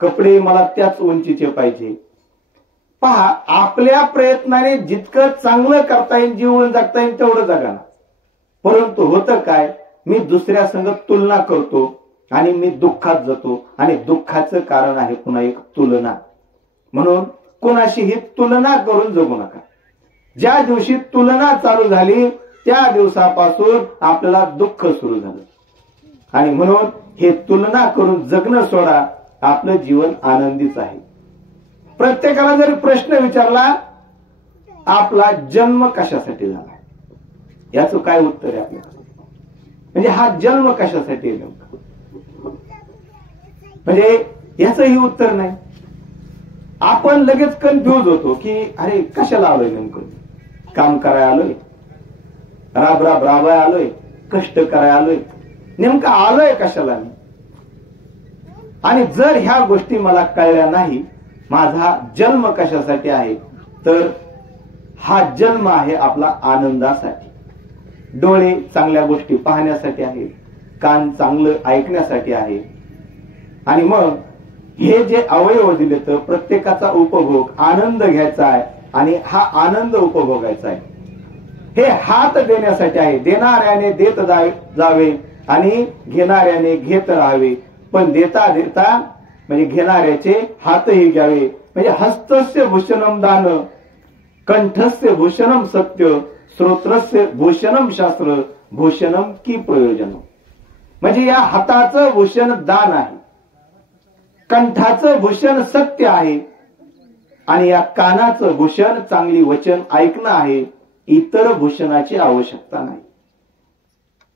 कपडे मला त्याच उंचीचे पाहिजे. पहा आपल्या प्रयत्नाने जितकं चांगलं करता येईल, जीवन जगता येईल तेवढं जगा ना. परंतु होतं काय, मी दुसऱ्या संग तुलना करतो आणि मी दुःखात जातो. आणि दुःखाचं कारण आहे पुन्हा एक तुलना. म्हणून कोणाशीही तुलना करून जगू नका. ज्या दिवशी तुलना चालू झाली त्या दिवसापासून आपल्याला दुःख सुरू झालं. आणि म्हणून हे तुलना करून जगणं सोडा, आपलं जीवन आनंदीच आहे. प्रत्येकाला जरी प्रश्न विचारला, आपला जन्म कशासाठी झाला, याचं काय उत्तर आहे आपल्याला? म्हणजे हा जन्म कशासाठी आहे नेमका, म्हणजे याचंही उत्तर नाही. आपण लगेच कन्फ्युज होतो की अरे कशाला आलोय, नेमकं काम करायला आलोय, राबाय आलोय, कष्ट करायला आलोय, नेमकं आलोय कशाला मी? आणि जर ह्या गोष्टी मला कळल्या नाही, माझा जन्म कशासाठी आहे, तर हा जन्म आहे आपला आनंदासाठी. डोळे चांगल्या गोष्टी पाहण्यासाठी आहे, कान चांगलं ऐकण्यासाठी आहे. आणि मग हे जे अवयव दिले तर प्रत्येकाचा उपभोग आनंद घ्यायचा आहे आणि हा आनंद उपभोगायचा आहे. हे हात देण्यासाठी आहे. देणाऱ्याने देत जावे आणि घेणाऱ्याने घेत राहावे. पण देता देता म्हणजे घेणाऱ्याचे हातही घ्यावे. म्हणजे हस्तस्य भूषणम दान, कंठस्य भूषणम सत्य, श्रोत्रस्य भूषणम शास्त्र, भूषणम की प्रयोजन. म्हणजे या हाताचं भूषण दान आहे, कंठाचं भूषण सत्य आहे आणि या कानाचं भूषण चांगली वचन ऐकणं आहे. इतर भूषणाची आवश्यकता नाही.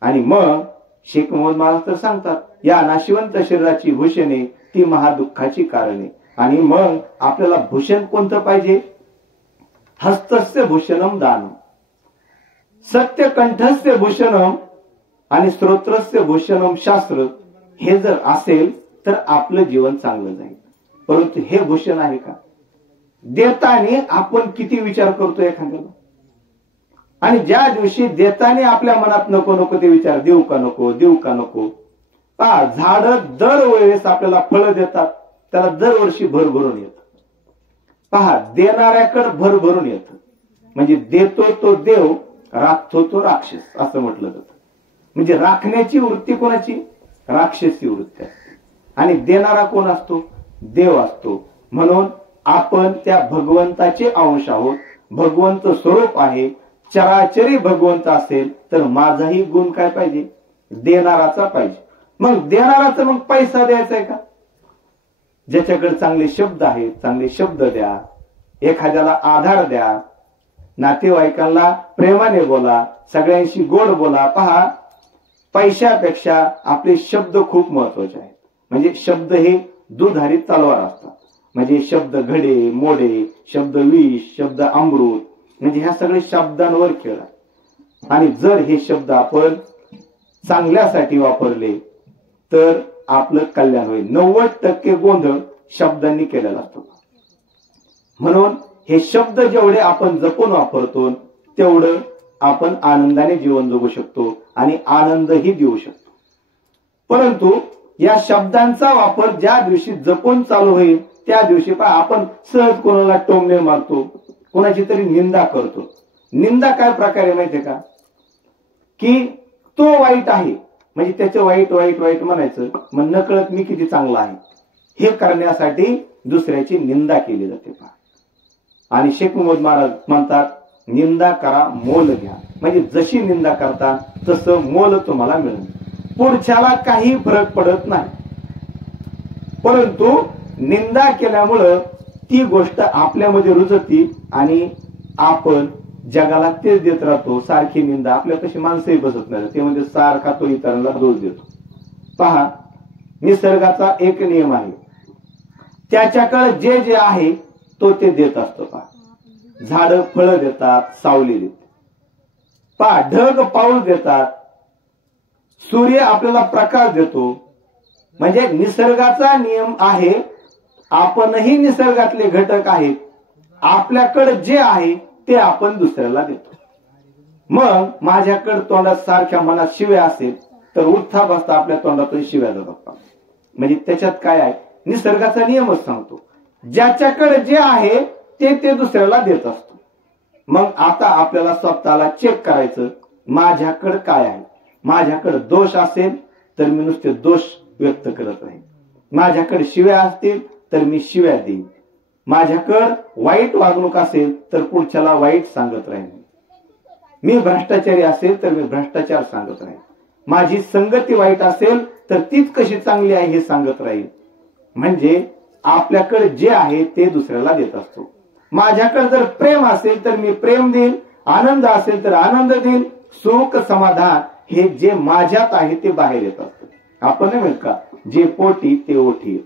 आणि मग शेख मोहम्मद महाराज तर सांगतात, या नाशिवंत शरीराची भूषणे ती महादुःखाची कारणे. आणि मग आपल्याला भूषण कोणतं पाहिजे? हस्तस्य भूषणम दान, सत्य कंठस्य भूषणम आणि श्रोत्रस्य भूषणम शास्त्र. हे जर असेल तर आपलं जीवन चांगलं जाईल. परंतु हे भूषण आहे का? देताना आपण किती विचार करतो एखाद्याला, आणि ज्या दिवशी देताना आपल्या मनात नको नको ते विचार, देऊ का नको, देऊ का नको. पहा, झाड दरवेळेस आपल्याला फळं देतात, त्याला दरवर्षी भरभरून येतं. पहा, देणाऱ्याकडे भरभरून येतं. म्हणजे देतो तो देव, राखतो तो राक्षस, असं म्हटलं जातं. म्हणजे राखण्याची वृत्ती कोणाची? राक्षसी वृत्ती असते. आणि देणारा कोण असतो? देव असतो. म्हणून आपण त्या भगवंताचे अंश आहोत. भगवंत स्वरूप आहे. चराचरी भगवंत असेल तर माझाही गुण काय पाहिजे? देणाराचा पाहिजे. मग देणाराचा मग पैसा द्यायचा आहे का? ज्याच्याकडे चांगले शब्द आहेत, चांगले शब्द द्या. एखाद्याला आधार द्या. नातेवाईकांना प्रेमाने बोला, सगळ्यांशी गोड बोला. पहा, पैशापेक्षा आपले शब्द खूप महत्वाचे आहेत. म्हणजे शब्द हे दुधारी तलवार असतात. म्हणजे शब्द घडे मोडे, शब्द विष, शब्द अमृत. म्हणजे ह्या सगळे शब्दांवर खेळ आहे. आणि जर हे शब्द आपण चांगल्यासाठी वापरले तर आपलं कल्याण होईल. 90% गोंधळ शब्दांनी केलेला असतो. म्हणून हे शब्द जेवढे आपण जपून वापरतो तेवढं आपण आनंदाने जीवन जगू शकतो आणि आनंदही देऊ शकतो. परंतु या शब्दांचा वापर ज्या दिवशी जपून चालू होईल त्या दिवशी आपण सहज कोणाला टोमणे मारतो, कोणाची तरी निंदा करतो. निंदा काय प्रकारे माहितीये का? की तो वाईट आहे म्हणजे त्याचं वाईट वाईट वाईट म्हणायचं, मग नकळत मी किती चांगला आहे हे करण्यासाठी दुसऱ्याची निंदा केली जाते. आणि शेख मोहम्मद महाराज म्हणतात, निंदा करा मोल घ्या. म्हणजे जशी निंदा करता तसं मोल तुम्हाला मिळेल. पुढच्याला काही फरक पडत नाही, परंतु निंदा केल्यामुळं ती गोष्ट आपल्यामध्ये रुजती आणि आपण जगाला तेच देत राहतो. सारखी निंदा आपल्यापाशी माणसंही बसत नाही, ते म्हणजे सारखा तो इतरांना दोष देतो. पहा, निसर्गाचा एक नियम आहे, त्याच्याकडे जे जे आहे तो ते देत असतो. पहा, झाडं फळं देतात, सावली देतात. पहा, ढग पाऊस देतात, सूर्य आपल्याला प्रकाश देतो. म्हणजे निसर्गाचा नियम आहे. आपणही निसर्गातले घटक आहेत. आपल्याकडे जे आहे ते आपण दुसऱ्याला देतो. मग माझ्याकडे तोंडात सारख्या मनात शिव्या असेल तर उठता बसता आपल्या तोंडातून शिव्या जातात. म्हणजे त्याच्यात काय आहे? निसर्गाचा नियमच सांगतो, ज्याच्याकडे जे आहे ते ते दुसऱ्याला देत असतो. मग आता आपल्याला स्वतःला चेक करायचं, माझ्याकडे काय आहे. माझ्याकडे दोष असेल तर मी नुसते दोष व्यक्त करत राहीन. माझ्याकडे शिव्या असतील तर मी शिव्या देईन. माझ्याकडे वाईट वागणूक असेल तर पुढच्याला वाईट सांगत राहीन. मी भ्रष्टाचारी असेल तर मी भ्रष्टाचार सांगत राहीन. माझी संगती वाईट असेल तर तीच कशी चांगली आहे हे सांगत राहील. म्हणजे आपल्याकडे जे आहे ते दुसऱ्याला देत असतो. माझ्याकडे जर प्रेम असेल तर मी प्रेम देईन, आनंद असेल तर आनंद देईन, सुख समाधान हे जे माझ्यात आहे ते बाहेर येत असतं. आपण नाही म्हणत का, जे पोटी ते ओठी येत.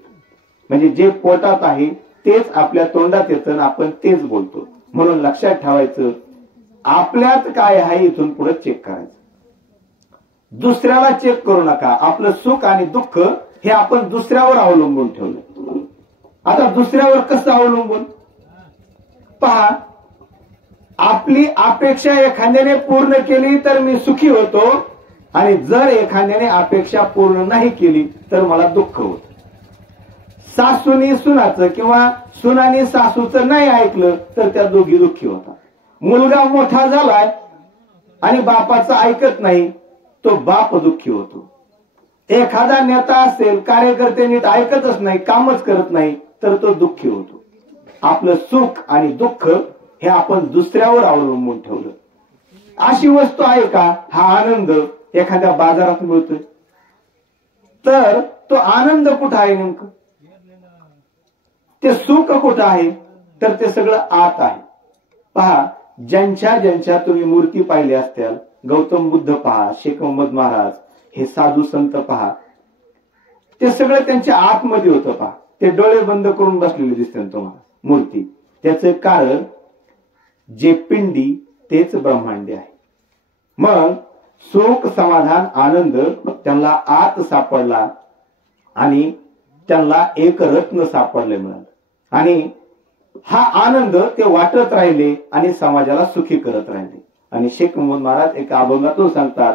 म्हणजे जे पोटात आहे तेच आपल्या तोंडात येतं, आपण तेच बोलतो. म्हणून लक्षात ठेवायचं, आपल्यात काय आहे इथून पुढे चेक करायचं. दुसऱ्याला चेक करू नका. आपलं सुख आणि दुःख हे आपण दुसऱ्यावर अवलंबून ठेवलं. आता दुसऱ्यावर कसं अवलंबून पहा, आपली अपेक्षा एखाद्याने पूर्ण केली तर मी सुखी होतो, आणि जर एखाद्याने अपेक्षा पूर्ण नाही केली तर मला दुःख होत. सासूनी सुनाचं किंवा सुनानी सासूचं नाही ऐकलं तर त्या दोघी दुःखी होतात. मुलगा मोठा झालाय आणि बापाचं ऐकत नाही, तो बाप दुःखी होतो. एखादा नेता असेल, कार्यकर्ते नीट ऐकतच नाही, कामच करत नाही, तर तो दुःखी होतो. आपलं सुख आणि दुःख हे आपण दुसऱ्यावर अवलंबून ठेवलं. अशी वस्तू आहे का, हा आनंद एखाद्या बाजारात मिळतोय, तर तो आनंद कुठं आहे नेमकं, ते सुख कुठं आहे, तर ते सगळं आत आहे. पहा, ज्यांच्या ज्यांच्या तुम्ही मूर्ती पाहिल्या असत्याल, गौतम बुद्ध पहा, शेख मोहम्मद महाराज, हे साधू संत पहा, ते सगळं त्यांच्या आतमध्ये होतं. पहा, ते डोळे बंद करून बसलेले दिसतात तुम्हाला मूर्ती. त्याचं कारण, जे पिंडी तेच ब्रह्मांड आहे. मग सुख समाधान आनंद त्यांना आत सापडला आणि त्यांना एक रत्न सापडले मिळालं, आणि हा आनंद ते वाटत राहिले आणि समाजाला सुखी करत राहिले. आणि शेख मोहम्मद महाराज एका अभंगातून सांगतात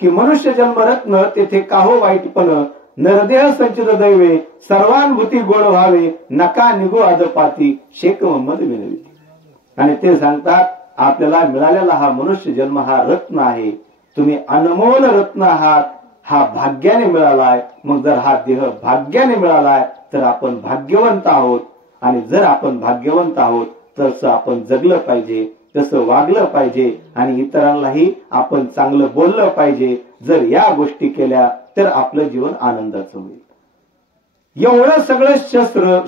की, मनुष्य जन्म रत्न तेथे काहो वाईटपण, नरदेह संचित दैवे, सर्वानुभूती गोड व्हावे, नका निघो अदपाती, शेख मोहम्मद विनवी. आणि ते सांगतात, आपल्याला मिळालेला हा मनुष्य जन्म हा रत्न आहे, तुम्ही अनमोल रत्न आहात, हा भाग्याने मिळालाय. मग जर हा देह भाग्याने मिळालाय तर आपण भाग्यवंत आहोत, आणि जर आपण भाग्यवंत आहोत तसं आपण जगलं पाहिजे, तसं वागलं पाहिजे, आणि इतरांनाही आपण चांगलं बोललं पाहिजे. जर या गोष्टी केल्या तर आपलं जीवन आनंदाचं होईल. एवढं सगळं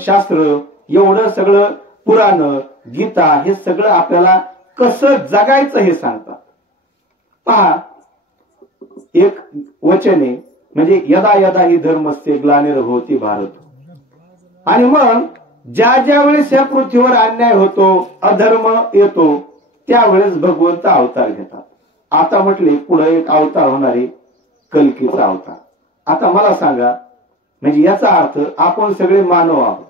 शास्त्र, एवढं सगळं पुराण, गीता, हे सगळं आपल्याला कसं जगायचं हे सांगतात. पहा, एक वचन आहे, म्हणजे यदा यदा ही धर्मस्य ग्लानिर्भवति भारत. आणि मग ज्या ज्या वेळेस या पृथ्वीवर अन्याय होतो, अधर्म येतो, त्यावेळेस भगवंत अवतार घेतात. आता म्हटले पुढे एक अवतार होणारे कल्कीचा अवतार. आता मला सांगा, म्हणजे याचा अर्थ आपण सगळे मानव आहोत.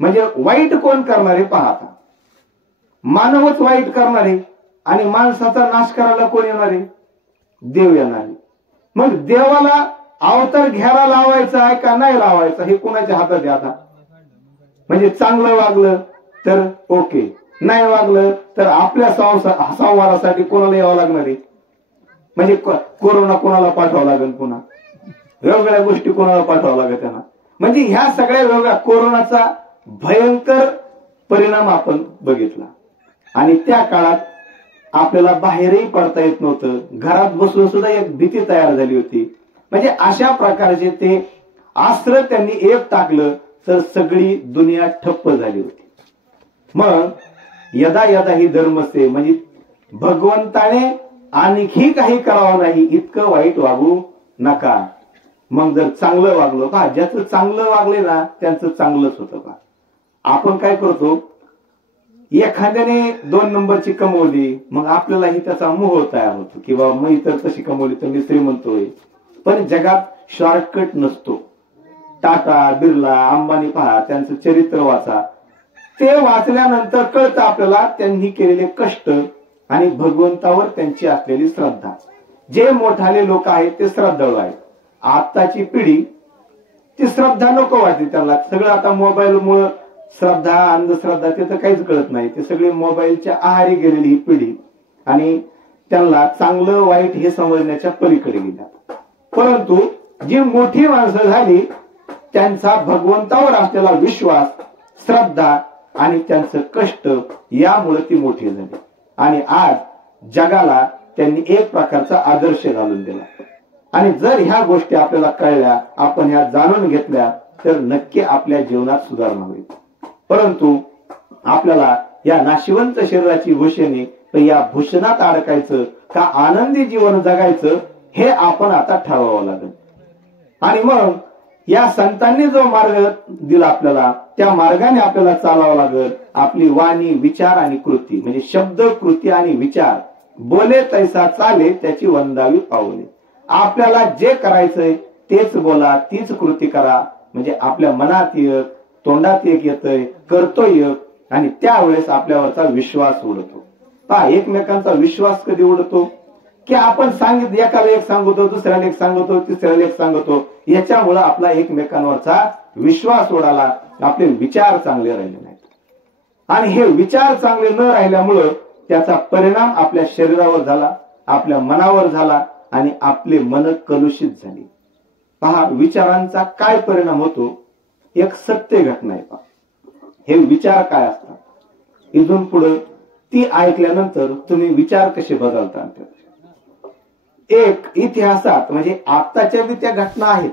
म्हणजे वाईट कोण करणारे पाहता, मानवच वाईट करणारे, आणि माणसाचा नाश करायला कोण येणारे, देव येणारे. मग देवाला अवतार घ्यायला लावायचा आहे का नाही लावायचा हे कोणाच्या हातात आहे आता. म्हणजे चांगलं वागलं तर ओके, नाही वागलं तर आपल्या संवारासाठी कोणाला यावं लागणार आहे. म्हणजे कोरोना कोणाला पाठवावं लागेल, पुन्हा वेगवेगळ्या गोष्टी कोणाला पाठवावं लागेल त्यांना. म्हणजे ह्या सगळ्या वेगळ्या कोरोनाचा भयंकर परिणाम आपण बघितला. आणि त्या काळात आपल्याला बाहेरही पडता येत नव्हतं, घरात बसून सुद्धा एक भीती तयार झाली होती. म्हणजे अशा प्रकारचे ते अस्त्र त्यांनी एक टाकलं तर सगळी दुनिया ठप्प झाली होती. मग यदा यदा ही धर्मसे, म्हणजे भगवंताने आणखी काही करावं नाही, इतकं वाईट वागू नका. मग जर चांगलं वागलो का, ज्याचं चांगलं वागले ना त्यांचं चांगलंच होतं का. आपण काय करतो, एखाद्याने 2 नंबरची कमवली, मग आपल्यालाही त्याचा मोह तयार होतो की बाबा मी तर तशी कमवली तर मी श्रीमंत होईल. पण जगात शॉर्टकट नसतो. टाटा, बिर्ला, अंबानी पहा, त्यांचं चरित्र वाचा, ते वाचल्यानंतर कळतं आपल्याला त्यांनी केलेले कष्ट आणि भगवंतावर त्यांची असलेली श्रद्धा. जे मोठाले लोक आहेत ते श्रद्धाळू आहेत. आताची पिढी ती श्रद्धा नको वाटते त्यांना. सगळं आता मोबाईलमुळे श्रद्धा अंधश्रद्धा ते तर काहीच कळत नाही. ते सगळे मोबाईलच्या आहारी गेलेली ही पिढी, आणि त्यांना चांगलं वाईट हे समजण्याच्या पलीकडे गेल्या. परंतु जी मोठी माणसं झाली त्यांचा भगवंतावर असलेला विश्वास, श्रद्धा आणि त्यांचं कष्ट यामुळे ती मोठी झाली. आणि आज जगाला त्यांनी एक प्रकारचा आदर्श घालून दिला. आणि जर ह्या गोष्टी आपल्याला कळल्या, आपण ह्या जाणून घेतल्या, तर नक्की आपल्या जीवनात सुधारणा होईल. परंतु आपल्याला या नाशिवंत शरीराची भूषणे, पण या भूषणात अडकायचं का आनंदी जीवन जगायचं हे आपण आता ठरवावं लागेल. आणि मग या संतांनी जो मार्ग दिला आपल्याला, त्या मार्गाने आपल्याला चालावं लागेल. आपली वाणी, विचार आणि कृती, म्हणजे शब्द, कृती आणि विचार, बोले तैसा चाले त्याची वंदावी पावले. आपल्याला जे करायचंय तेच बोला, तीच कृती करा. म्हणजे आपल्या मनात एक, तोंडात एक येतंय, करतोय एक, आणि त्यावेळेस आपल्यावरचा विश्वास उडतो. पहा, एकमेकांचा विश्वास कधी उडतो की आपण सांगितलं, एकाला एक सांगतो, दुसऱ्याला एक सांगतो, तिसऱ्याला एक सांगतो, याच्यामुळे आपला एकमेकांवरचा विश्वास उडाला, आपले विचार चांगले राहिले नाहीत. आणि हे विचार चांगले न राहिल्यामुळं त्याचा परिणाम आपल्या शरीरावर झाला, आपल्या मनावर झाला, आणि आपले मन कलुषित झाली. पहा, विचारांचा काय परिणाम होतो, एक सत्य घटना आहे. पहा, हे विचार काय असतात, इथून पुढे ती ऐकल्यानंतर तुम्ही विचार कसे बदलता. एक इतिहासात, म्हणजे आत्ताच्या बी त्या घटना आहेत,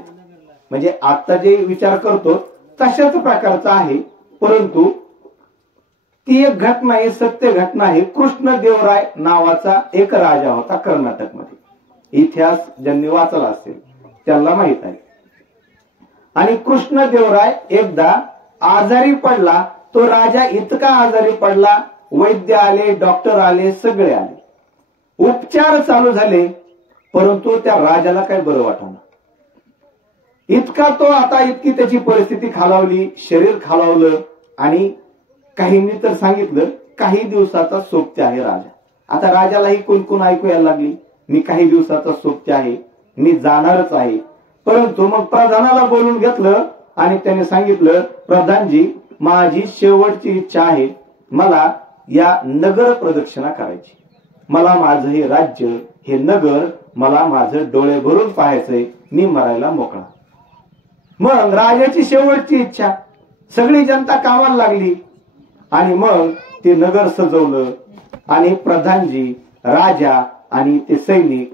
म्हणजे आता जे विचार करतो तशाच प्रकारचा आहे, परंतु ती एक घटना आहे, सत्य घटना आहे. कृष्णदेवराय नावाचा एक राजा होता कर्नाटकमध्ये. इतिहास ज्यांनी वाचला असेल त्यांना माहित आहे. आणि कृष्णदेवराय एकदा आजारी पडला. तो राजा इतका आजारी पडला, वैद्य आले, डॉक्टर आले, सगळे आले, उपचार चालू झाले, परंतु त्या राजाला काही बरं वाटलं. इतका तो आता इतकी त्याची परिस्थिती खालावली, शरीर खालावलं, आणि काहींनी तर सांगितलं काही दिवसाचा सोबती आहे राजा. आता राजालाही कोण ऐकू यायला लागली, मी काही दिवसाचा सोबती आहे, मी जाणारच आहे. परंतु मग प्रधानाला बोलून घेतलं आणि त्याने सांगितलं, प्रधानजी, माझी शेवटची इच्छा आहे, मला या नगर प्रदक्षिणा करायची. मला माझं हे राज्य, हे नगर, मला माझं डोळे भरून पाहायचंय, मी मरायला मोकळा. मग राजाची शेवटची इच्छा, सगळी जनता कामाला लागली, आणि मग ते नगर सजवलं, आणि प्रधानजी, राजा आणि ते सैनिक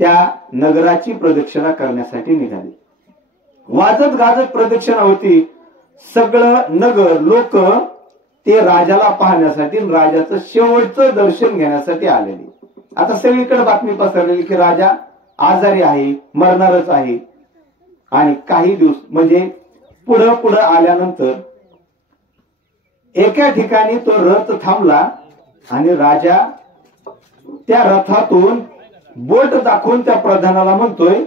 त्या नगराची प्रदक्षिणा करण्यासाठी निघाले. वाजत गाजत प्रदक्षिणा होती. सगळं नगर, लोक ते राजाला पाहण्यासाठी, राजाचं शेवटचं दर्शन घेण्यासाठी आलेले. आता सगळीकडे बातमी पसरलेली की राजा आजारी आहे, मरणारच आहे. आणि काही दिवस, म्हणजे पुढं आल्यानंतर एका ठिकाणी तो रथ थांबला, आणि राजा त्या रथातून बोट दाखवून त्या प्रधानाला म्हणतोय,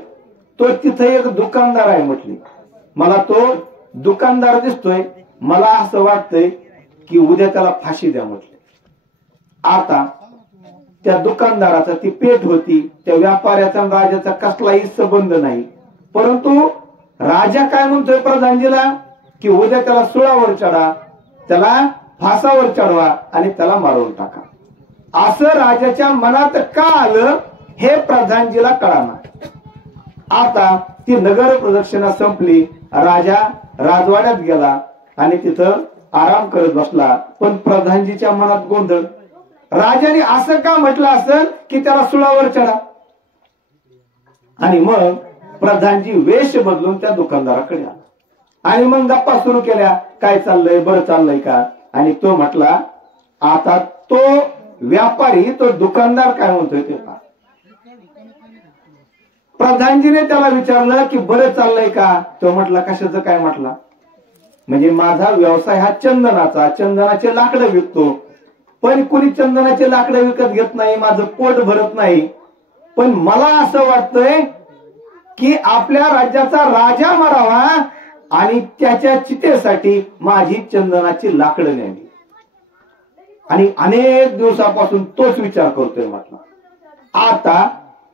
तो तिथे एक दुकानदार आहे म्हटली, मला तो दुकानदार दिसतोय, मला असं वाटतंय की उद्या त्याला फाशी द्या म्हटले. आता त्या दुकानदाराचा ती पेट होती, त्या व्यापाऱ्याचा राजाचा कसलाही संबंध नाही, परंतु राजा काय म्हणतोय प्रधानजीला की उद्या त्याला सुळावर चढा, त्याला फासावर चढवा, आणि त्याला मारून टाका. असं राजाच्या मनात का आलं हे प्रधानजीला कळाना. आता ती नगर प्रदक्षिणा संपली, राजा राजवाड्यात गेला आणि तिथं आराम करत बसला. पण प्रधानजीच्या मनात गोंधळ, राजाने असं का म्हटलं असेल की त्याला सुळावर चढा. आणि मग प्रधानजी वेश बदलून त्या दुकानदाराकडे आला, आणि मग गप्पा सुरू केल्या, काय चाललंय, बरं चाललंय का. आणि तो म्हटला, आता तो व्यापारी, तो दुकानदार काय म्हणतोय ते पहा. प्रधानजीने त्याला विचारलं की बरं चाललंय का. तो म्हटला, कशाचं काय. म्हटला, म्हणजे माझा व्यवसाय हा चंदनाचा, चंदनाचे लाकडं विकतो, पण कुणी चंदनाचे लाकडं विकत घेत नाही, माझं पोट भरत नाही. पण मला असं वाटतंय की आपल्या राज्याचा राजा मरावा आणि त्याच्या चितेसाठी माझी चंदनाची लाकडं न्यावी. आणि अनेक दिवसापासून तोच विचार करतोय. म्हटला, आता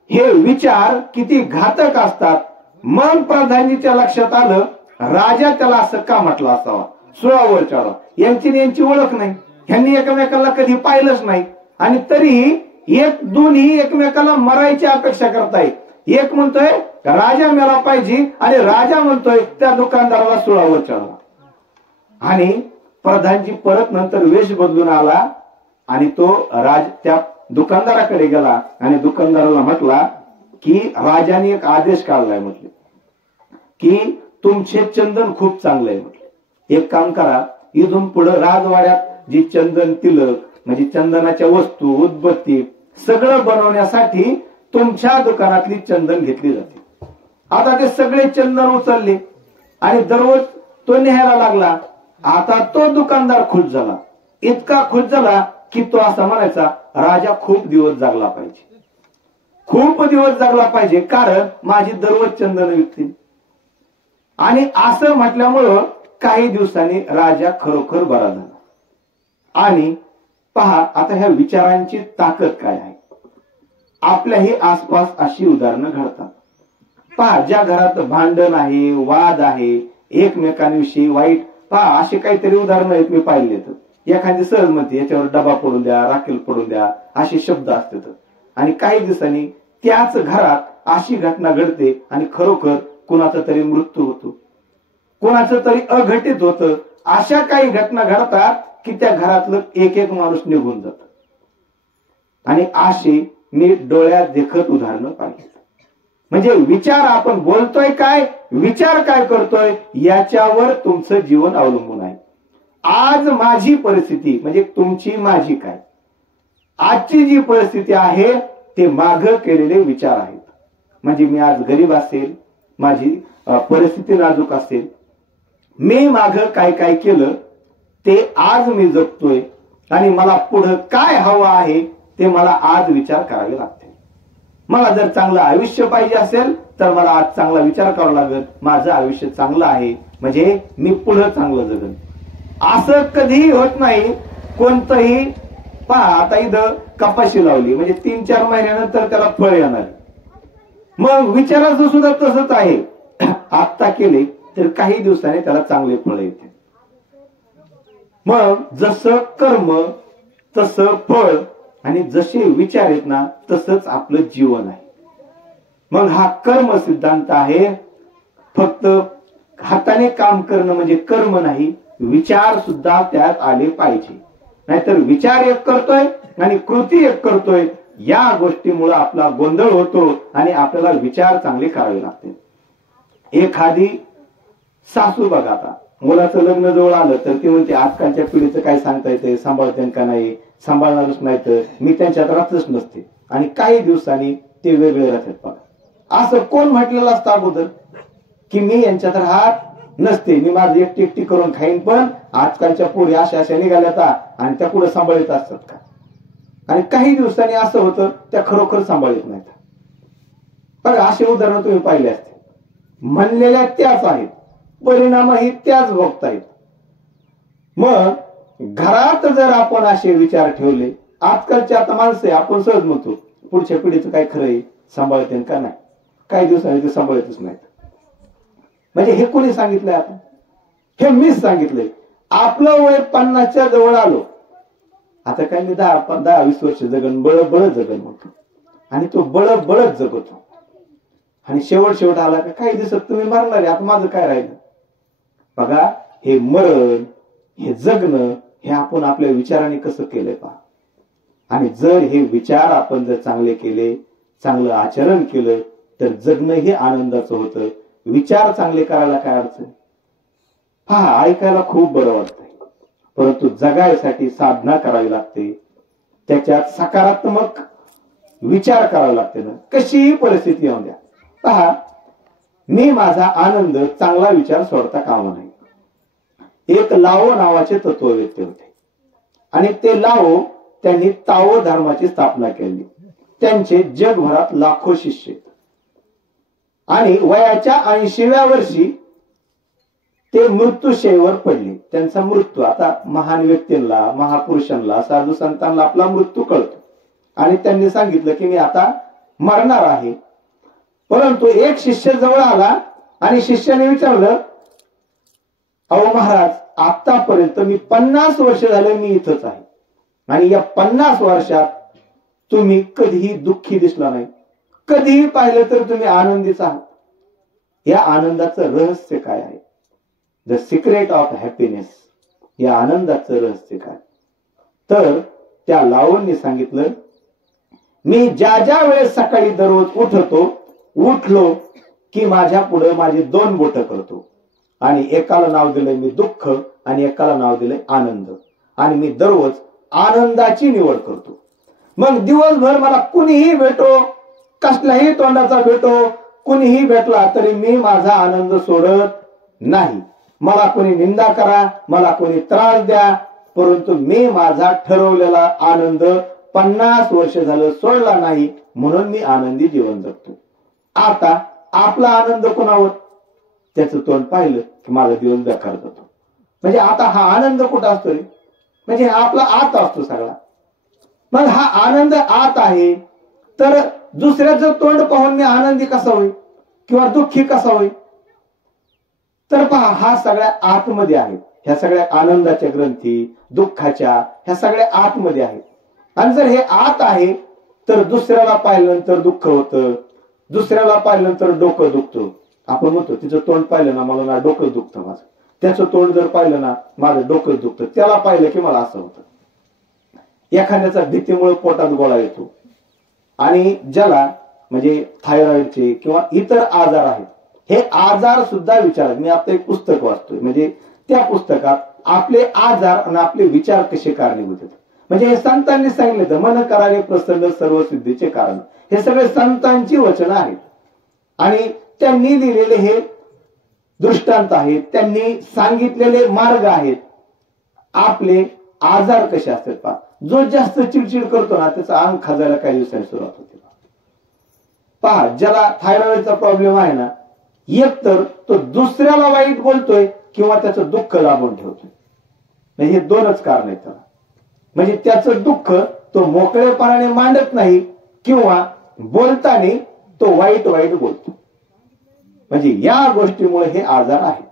हे विचार किती घातक असतात. मग प्रधानजीच्या लक्षात आलं, राजा त्याला असं का म्हटलं असावा, सुळावर चढवा. यांची ओळख नाही, ह्यांनी एकमेकाला कधी पाहिलंच नाही, आणि तरीही दोन्ही एकमेकाला मरायची अपेक्षा करतायत. एक म्हणतोय राजा मेला पाहिजे, आणि राजा म्हणतोय त्या दुकानदाराला सुळावर चढवा. आणि प्रधानजी परत नंतर वेश बदलून आला, आणि तो त्या दुकानदाराकडे गेला आणि दुकानदाराला म्हटला की राजाने एक आदेश काढलाय, म्हटले की तुमचे चंदन खूप चांगलं आहे, म्हटले एक काम करा, इथून पुढे राजवाड्यात जी चंदन तिलक म्हणजे चंदनाच्या वस्तू उदबत्ती सगळं बनवण्यासाठी तुमच्या दुकानातली चंदन घेतली जाते. आता ते सगळे चंदन उचलले आणि दररोज तो न्यायला लागला. आता तो दुकानदार खुश झाला, इतका खुश झाला की तो असा म्हणायचा, राजा खूप दिवस जगला पाहिजे, खूप दिवस जगला पाहिजे, कारण माझी दररोज चंदन विकतील. आणि असं म्हटल्यामुळं काही दिवसांनी राजा खरोखर बरा झाला. आणि पहा आता ह्या विचारांची ताकद काय आहे. आपल्याही आसपास अशी उदाहरणं घडतात. पहा, ज्या घरात भांडण आहे, वाद आहे, एकमेकांविषयी वाईट, पहा असे काहीतरी उदाहरणं आहेत मी पाहिले. तर एखादी सहज म्हणते याच्यावर डबा पडून द्या, राखेल पडून द्या, असे शब्द असतात. आणि काही दिवसांनी त्याच घरात अशी घटना घडते आणि खरोखर कुणाचा तरी मृत्यू होतो, कुणाचं तरी अघटित होतं. अशा काही घटना घडतात की त्या घरातलं एक एक माणूस निघून जात. आणि अशी मी डोळ्यात देखत उदाहरणं पाहिजे. म्हणजे विचार, आपण बोलतोय काय, विचार काय करतोय, याच्यावर तुमचं जीवन अवलंबून आहे. आज माझी परिस्थिती म्हणजे तुमची माझी काय, आजची जी परिस्थिती आहे ते माग केलेले विचार आहेत. म्हणजे मी आज गरीब असेल, माझी परिस्थिती नाजूक असेल, मी माग काय काय केलं ते आज मी जगतोय आणि मला पुढे काय हवं आहे ते मला आज विचार करावे लागते. मला जर चांगलं आयुष्य पाहिजे असेल तर मला आज चांगला विचार करावा लागेल, माझं आयुष्य चांगलं आहे म्हणजे मी पुढे चांगलं जगन. असं कधीही होत नाही कोणतंही. पहा आता इथं कपाशी लावली म्हणजे 3-4 महिन्यानंतर त्याला फळ येणार. मग विचाराचं सुद्धा तसंच आहे. आत्ता केले तर काही दिवसांनी त्याला चांगले फळ येते. मग जसं कर्म तसं फळ आणि जसे विचार आहेत ना तसंच आपलं जीवन आहे. मग हा कर्म सिद्धांत आहे. फक्त हाताने काम करणं म्हणजे कर्म नाही, विचार सुद्धा त्यात आले पाहिजे. नाहीतर विचार एक करतोय आणि कृती एक करतोय, या गोष्टीमुळे आपला गोंधळ होतो आणि आपल्याला विचार चांगले करावे लागते. एखादी सासू बघा, आता मुलाचं लग्न जवळ आलं तर ती म्हणते आजकालच्या पिढीचं काय सांगता येते, सांभाळते का नाही, सांभाळणारच नाही तर मी त्यांच्यात राहतच नसते. आणि काही दिवसांनी ते वेगळे राहतात. बघा असं कोण म्हटलेलं असतं अगोदर की मी यांच्यात राहत नसते, मी माझी एकटी एकटी करून खाईन. पण आजकालच्या पोरी अशा अशा निघाल्यात आणि त्या पुढे सांभाळत असतात का. आणि काही दिवसांनी असं होतं त्या खरोखर सांभाळत नाहीत. बघा असे उदाहरण तुम्ही पाहिले असते. म्हणलेल्या त्याच आहेत, परिणामही त्याच भोगतायत. मग घरात जर आपण असे विचार ठेवले, आजकालचे आता माणसं आपण सहज म्हणतो पुढच्या पिढीचं काय खरंय, सांभाळते का नाही, काही दिवसांनी ते सांभाळतच नाहीत. म्हणजे हे कोणी सांगितलंय आपण, हे मीच सांगितलंय. आपलं वय 50च्या जवळ आलो, आता काही नाही 10-20 वर्ष जगन, बळत जगन होतो आणि तो बळत जगतो. आणि शेवट आला का काही दिवसात तुम्ही मरणार आहे, आता माझं काय राहिलं. बघा हे मरण, हे जगणं हे आपण आपल्या विचाराने कसं केलंय पहा. आणि जर हे विचार आपण जर चांगले केले, चांगलं आचरण केलं तर जगणं हे आनंदाचं होतं. विचार चांगले करायला काय अडचण. हा ऐकायला खूप बरं वाटतंय, परंतु जगायसाठी साधना करावी लागते, त्याच्यात सकारात्मक विचार करावा लागते ना, कशीही परिस्थिती येऊ द्या. पहा मी माझा आनंद चांगला विचार सोडता कामा नाही. एक लाओ नावाचे तत्ववेत्ते होते आणि ते लाओ त्यांनी ताओ धर्माची स्थापना केली. त्यांचे जगभरात लाखो शिष्य आहेत. आणि वयाच्या 80व्या वर्षी ते मृत्यूशय्येवर पडले. त्यांचा मृत्यू, आता महान व्यक्तींना, महापुरुषांना, साधू संतांना आपला मृत्यू कळतो आणि त्यांनी सांगितलं की मी आता मरणार आहे. परंतु एक शिष्य जवळ आला आणि शिष्याने विचारलं, अहो महाराज, आतापर्यंत मी 50 वर्ष झाले मी इथंच आहे आणि या 50 वर्षात तुम्ही कधीही दुःखी दिसला नाही, कधीही पाहिलं तर तुम्ही आनंदीच आहात. या आनंदाचं रहस्य काय आहे? The secret of happiness. या आनंदाचं रहस्य काय? तर त्या लाओंनी सांगितलं मी ज्या ज्या वेळेस सकाळी दररोज उठलो की माझ्या पुढे माझी 2 बोट करतो आणि एकाला नाव दिलंय मी दुःख आणि एकाला नाव दिलंय आनंद, आणि मी दररोज आनंदाची निवड करतो. मग दिवसभर मला कुणीही भेटो, कसल्याही तोंडाचा भेटो, कुणीही भेटला तरी मी माझा आनंद सोडत नाही. मला कोणी निंदा करा, मला कोणी त्रास द्या, परंतु मी माझा ठरवलेला आनंद 50 वर्ष झालं सोडला नाही, म्हणून मी आनंदी जीवन जगतो. आता आपला आनंद कोणावर? त्याचं तोंड पाहिलं की माझा दिवस बेकार जातो. म्हणजे आता हा आनंद कुठं असतो रे? म्हणजे आपला आत असतो सगळा. मग हा आनंद आत आहे, तर दुसऱ्याचं तोंड पाहून मी आनंदी कसा होईल किंवा दुःखी कसा होईल? तर पहा, हा सगळ्या आतमध्ये आहे. ह्या सगळ्या आनंदाच्या ग्रंथी, दुःखाच्या, ह्या सगळ्या आतमध्ये आहेत. आणि जर हे आत आहे तर दुसऱ्याला पाहिल्यानंतर दुःख होतं, दुसऱ्याला पाहिल्यानंतर डोकं दुखतं. आपण म्हणतो तिचं तोंड पाहिलं ना मला ना डोकं दुखतं माझं, त्याचं तोंड जर पाहिलं ना माझं डोकं दुखतं, त्याला पाहिलं की मला असं होतं. एखाद्याचा भीतीमुळे पोटात गोळा येतो, आणि ज्याला म्हणजे थायरॉइडचे किंवा इतर आजार आहेत, हे आजार सुद्धा विचारात. मी आता एक पुस्तक वाचतोय, म्हणजे त्या पुस्तकात आपले आजार आणि आपले विचार कसे कारणीभूत आहेत. म्हणजे हे संतांनी सांगितलं, मन करावे प्रसन्न सर्व सिद्धीचे कारण. हे सगळे संतांची वचनं आहेत आणि त्यांनी लिहिलेले हे दृष्टांत आहेत, त्यांनी सांगितलेले मार्ग आहेत. आपले आजार कसे असतात पहा. जो जास्त चिडचिड करतो ना त्याचा अंग खाजायला काही दिवसांनी सुरुवात होते. पहा, ज्याला थायरॉइडचा प्रॉब्लेम आहे ना, एक तर तो दुसऱ्याला वाईट बोलतोय किंवा त्याचं दुःख दाबून ठेवतोय. हे 2च कारण आहेत त्याला. म्हणजे त्याचं दुःख तो मोकळेपणाने मांडत नाही किंवा बोलताना तो वाईट बोलतो. म्हणजे या गोष्टीमुळे हे आजार आहेत.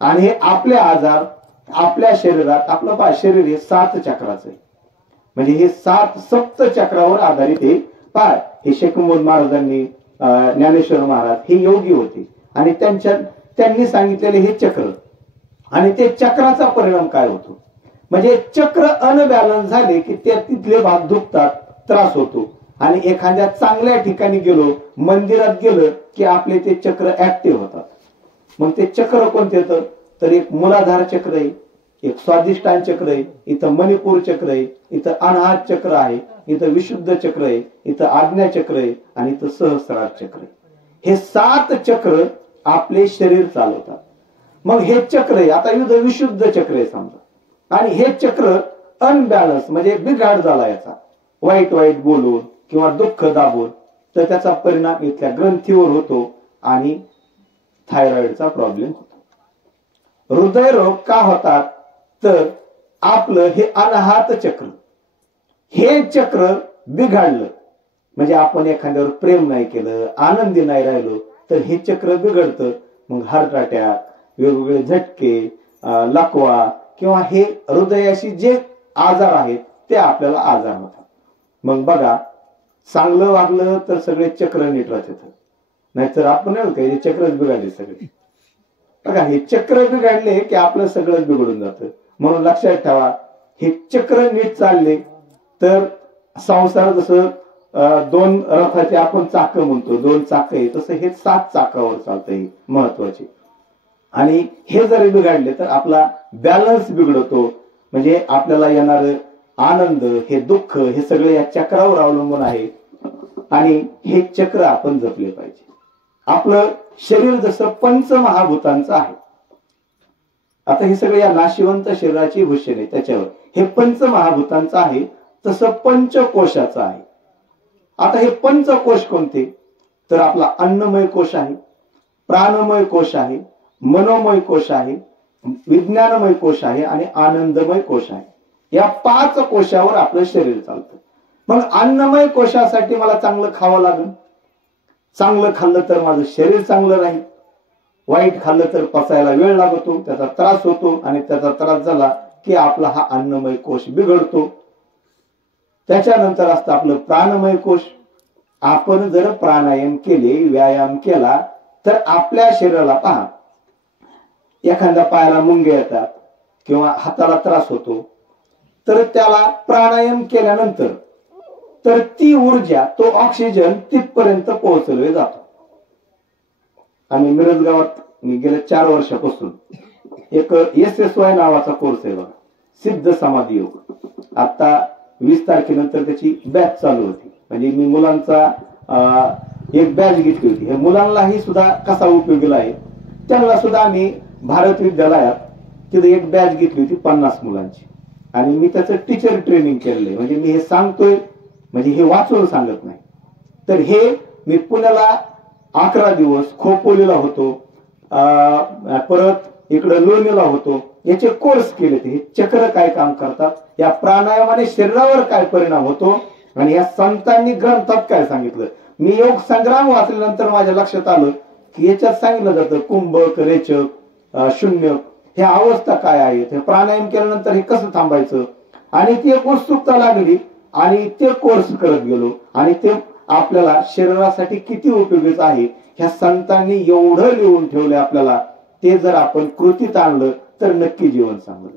आणि हे आपले आजार आपल्या शरीरात, आपलं पहा शरीर हे 7 चक्राचं आहे. म्हणजे हे 7 सप्त चक्रावर आधारित हे पहा. हे शेकमोद महाराजांनी, ज्ञानेश्वर महाराज हे योगी होते आणि त्यांनी सांगितलेले हे चक्र, आणि ते चक्राचा परिणाम काय होतो. म्हणजे चक्र अनबॅलन्स झाले की त्या तिथले भाग दुखतात, त्रास होतो. आणि एखाद्या चांगल्या ठिकाणी गेलो, मंदिरात गेलं की आपले ते चक्र ऍक्टिव्ह होतात. मग ते चक्र कोणते येतं? तर एक मूलाधार चक्र आहे, एक स्वादिष्टान चक्र आहे, इथं मणिपूर चक्र आहे, इथं अनाहत चक्र आहे, इथं विशुद्ध चक्र आहे, इथं आज्ञा चक्र आहे, आणि इथं सहस्रार चक्र आहे. हे 7 चक्र आपले शरीर चालवतात. मग हे चक्र आहे, आता इथं विशुद्ध चक्र आहे समजा, आणि हे चक्र अनबॅलन्स म्हणजे बिघाड झाला याचा, वाईट बोलून किंवा दुःख दाबून, तर त्याचा परिणाम इथल्या ग्रंथीवर होतो आणि थायरॉइडचा प्रॉब्लेम होतो. हृदयरोग का होतात? तर आपलं हे अनाहत चक्र, हे चक्र बिघडलं. म्हणजे आपण एखाद्यावर प्रेम नाही केलं, आनंदी नाही राहिलो, तर हे चक्र बिघडतं. मग हार्ट अटॅक, वेगवेगळे झटके, लकवा किंवा हे हृदयाशी जे आजार आहेत ते आपल्याला आजार होतात. मग बघा, चांगलं वागलं तर सगळे चक्र नीट राहतात, नाहीतर आपण काही चक्रच बिघडले सगळे. बघा, हे चक्र बिघडले की आपलं सगळंच बिघडून जातं. म्हणून लक्षात ठेवा, हे चक्र नीट चालले तर संसार जसं 2 रथाचे आपण चाक म्हणतो, 2 चाक आहे, तसं हे 7 चाकावर चालतं, हे महत्वाचे. आणि हे जरी बिघडले तर आपला बॅलन्स बिघडतो. म्हणजे आपल्याला येणार आनंद, हे दुःख, हे सगळे या चक्रावर अवलंबून आहे. आणि हे चक्र आपण जपले पाहिजे. आपलं शरीर जसं पंचमहाभूतांचं आहे, आता हे सगळे या नाशिवंत शरीराची भूषण आहे, त्याच्यावर हे पंचमहाभूतांचं आहे, तसं पंचकोशाचं आहे. आता हे पंचकोश कोणते? तर आपला अन्नमय कोश आहे, प्राणमय कोश आहे, मनोमय कोश आहे, विज्ञानमय कोश आहे आणि आनंदमय कोश आहे. या 5 कोशावर आपलं शरीर चालतं. मग अन्नमय कोशासाठी मला चांगलं खावं लागेल. चांगलं खाल्लं तर माझं शरीर चांगलं राहील. वाईट खाल्लं तर पचायला वेळ लागतो, त्याचा त्रास होतो, आणि त्याचा त्रास झाला की आपला हा अन्नमय कोश बिघडतो. त्याच्यानंतर असतं आपलं प्राणमय कोश. आपण जर प्राणायाम केले, व्यायाम केला, तर आपल्या शरीराला पहा, एखाद्या पायाला मुंगे येतात किंवा हाताला त्रास होतो, तर त्याला प्राणायाम केल्यानंतर तर ती ऊर्जा, तो ऑक्सिजन तिथपर्यंत पोहोचवले जातो. आम्ही मिरज गावात गेल्या 4 वर्षापासून एक SSY नावाचा कोर्स आहे बघा, सिद्ध समाधी योग. आता 20 तारखेनंतर त्याची बॅच चालू होती. म्हणजे मी मुलांचा एक बॅच घेतली होती. हे मुलांनाही सुद्धा कसा उपयोगीला आहे त्यांना सुद्धा आम्ही भारत विद्यालयात तिथे एक बॅच घेतली होती 50 मुलांची. आणि मी त्याचं टीचर ट्रेनिंग केलेलं. म्हणजे मी हे सांगतोय म्हणजे हे वाचून सांगत नाही. तर हे मी पुण्याला 11 दिवस, खोपोलीला होतो, परत इकडे लोणीला होतो. याचे कोर्स केले. हे चक्र काय काम करतात, या प्राणायामाने शरीरावर काय परिणाम होतो, आणि या संतांनी ग्रंथात काय सांगितलं. मी योग संग्राम वाचल्यानंतर माझ्या लक्षात आलं की याच्यात सांगितलं जातं कुंभक, रेचक, शून्य ह्या अवस्था काय आहेत, हे प्राणायाम केल्यानंतर हे कसं थांबायचं. आणि ती एक उत्सुकता लागली आणि ते कोर्स करत गेलो. आणि ते आपल्याला शरीरासाठी किती उपयोगीच आहे ह्या संतांनी एवढं लिहून ठेवलंय आपल्याला. ते जर आपण कृतीत आणलं तर नक्की जीवन चांगलं.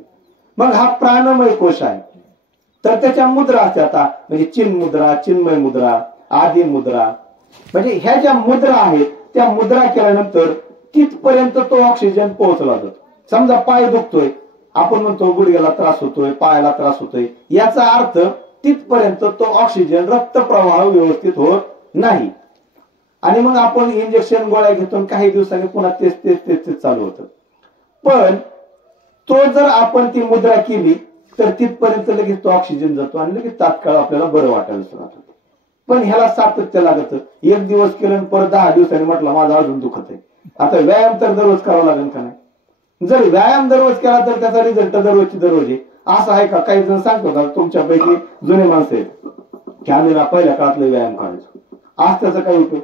मग हा प्राणमय कोश आहे. तर त्याच्या मुद्रा असतात, म्हणजे चिन्मुद्रा, चिन्मय मुद्रा, आदी मुद्रा. म्हणजे ह्या ज्या मुद्रा आहेत त्या मुद्रा केल्यानंतर तिथपर्यंत तो ऑक्सिजन पोहोचला जातो. समजा पाय दुखतोय, आपण म्हणतो गुडघ्याला त्रास होतोय, पायाला त्रास होतोय, याचा अर्थ तिथपर्यंत तो ऑक्सिजन रक्त प्रवाह व्यवस्थित होत नाही. आणि मग आपण इंजेक्शन गोळ्या घेतो, काही दिवसांनी पुन्हा तेच चालू होतं. पण तो जर आपण ती मुद्रा केली तर तिथपर्यंत लगेच तो ऑक्सिजन जातो आणि लगेच तात्काळ आपल्याला बरं वाटायला सुरुवात होते. पण ह्याला सातत्य लागतं. एक दिवस केलं परत 10 दिवसांनी म्हटलं माझा अजून दुखत आहे. आता व्यायाम तर दररोज करावा लागेल का नाही. जर व्यायाम दररोज केला तर त्याचा रिझल्ट दररोजची दररोज आहे असं आहे का. काही जण सांगतो का, तुमच्यापैकी जुने माणसं आहेत की आम्ही पहिल्या काळातले व्यायाम करायचो. आज त्याचा काय उपयोग.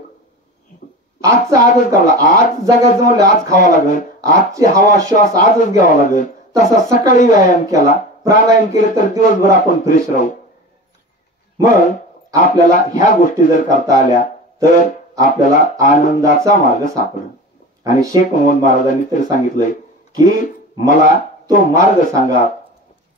आजचा आजच करावा. आज जगायचं म्हणलं आज खावा लागेल, आजची हवा श्वास आजच घ्यावा लागेल. तसा सकाळी व्यायाम केला, प्राणायाम केले तर दिवसभर आपण फ्रेश राहू. मग आपल्याला ह्या गोष्टी जर करता आल्या तर आपल्याला आनंदाचा मार्ग सापडेल. आणि शेख मोहम्मद महाराजांनी तर सांगितलंय की मला तो मार्ग सांगा,